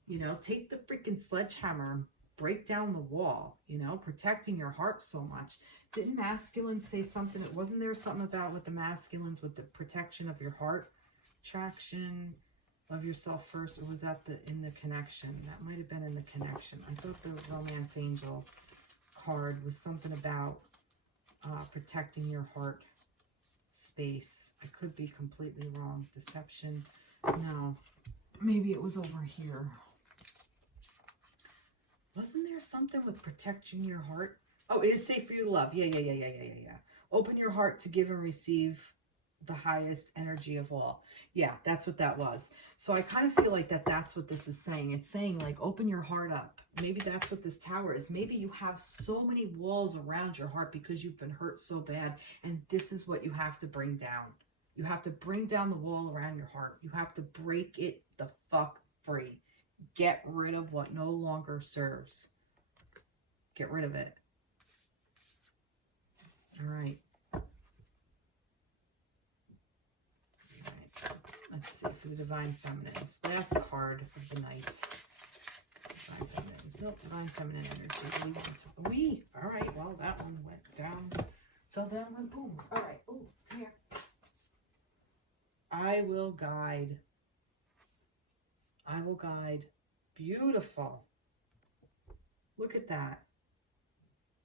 You know, take the freaking sledgehammer, break down the wall, you know, protecting your heart so much. Didn't masculines say something? Wasn't there something about with the masculines with the protection of your heart? Attraction, love yourself first, or was that in the connection? That might have been in the connection. I thought the romance angel card was something about protecting your heart space. I could be completely wrong. Deception. No. Maybe it was over here. Wasn't there something with protecting your heart? Oh, it is safe for you to love. Yeah. Open your heart to give and receive the highest energy of all. Yeah, that's what that was. So I kind of feel like that's what this is saying. It's saying like, open your heart up. Maybe that's what this tower is. Maybe you have so many walls around your heart because you've been hurt so bad. And this is what you have to bring down. You have to bring down the wall around your heart. You have to break it the fuck free. Get rid of what no longer serves. Get rid of it. All right. Let's see, for the Divine Feminines. Last card of the night. Divine Feminines. Nope, Divine Feminine energy. Wee! All right, well, that one went down, fell down, went boom. All right, oh, come here. I will guide. I will guide. Beautiful. Look at that.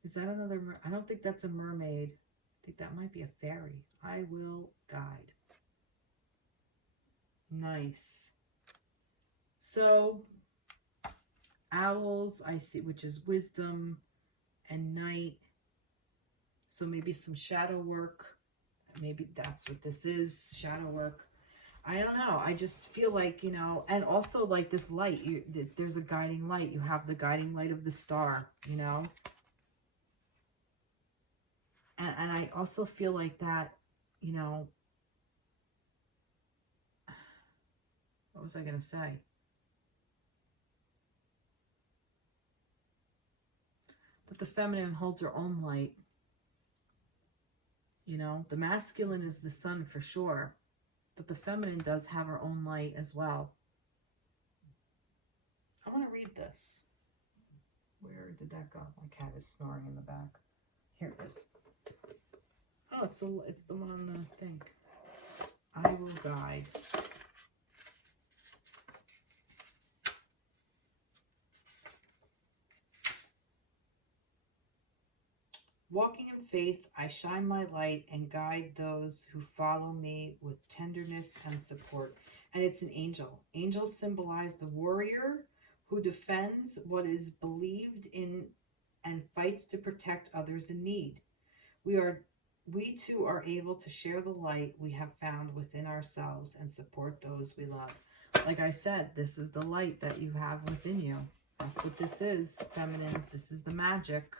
Is that another? I don't think that's a mermaid. I think that might be a fairy. I will guide. Nice. So, owls, I see, which is wisdom and night. So maybe some shadow work. Maybe that's what this is, shadow work. I don't know. I just feel like, you know, and also like this light, there's a guiding light. You have the guiding light of the star, you know. And I also feel like that, you know, what was I going to say? That the feminine holds her own light. You know, the masculine is the sun for sure. But the feminine does have her own light as well. I want to read this. Where did that go? My cat is snoring in the back. Here it is. Oh, it's the one on the thing. I will guide. Walking in faith, I shine my light and guide those who follow me with tenderness and support. And it's an angel. Angels symbolize the warrior who defends what is believed in and fights to protect others in need. We too are able to share the light we have found within ourselves and support those we love. Like I said, this is the light that you have within you. That's what this is, feminines. This is the magic.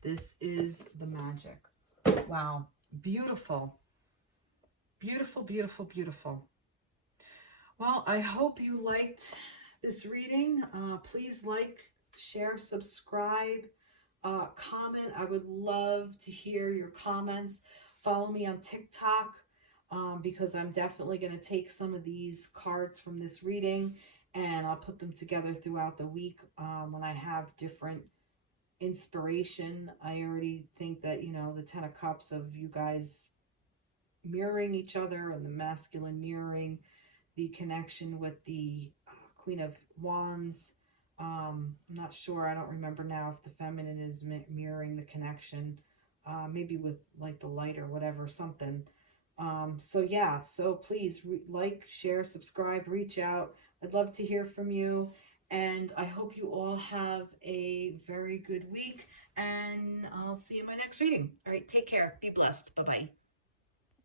This is the magic. Wow. Beautiful. Beautiful, beautiful, beautiful. Well, I hope you liked this reading. Please like, share, subscribe, comment. I would love to hear your comments. Follow me on TikTok because I'm definitely going to take some of these cards from this reading and I'll put them together throughout the week when I have different inspiration. I already think that, you know, the 10 of Cups of you guys mirroring each other and the masculine mirroring the connection with the Queen of Wands. I'm not sure. I don't remember now if the feminine is mirroring the connection, maybe with like the light or whatever, something. So yeah, so please like, share, subscribe, reach out. I'd love to hear from you. And I hope you all have a very good week. And I'll see you in my next reading. All right, take care. Be blessed. Bye-bye.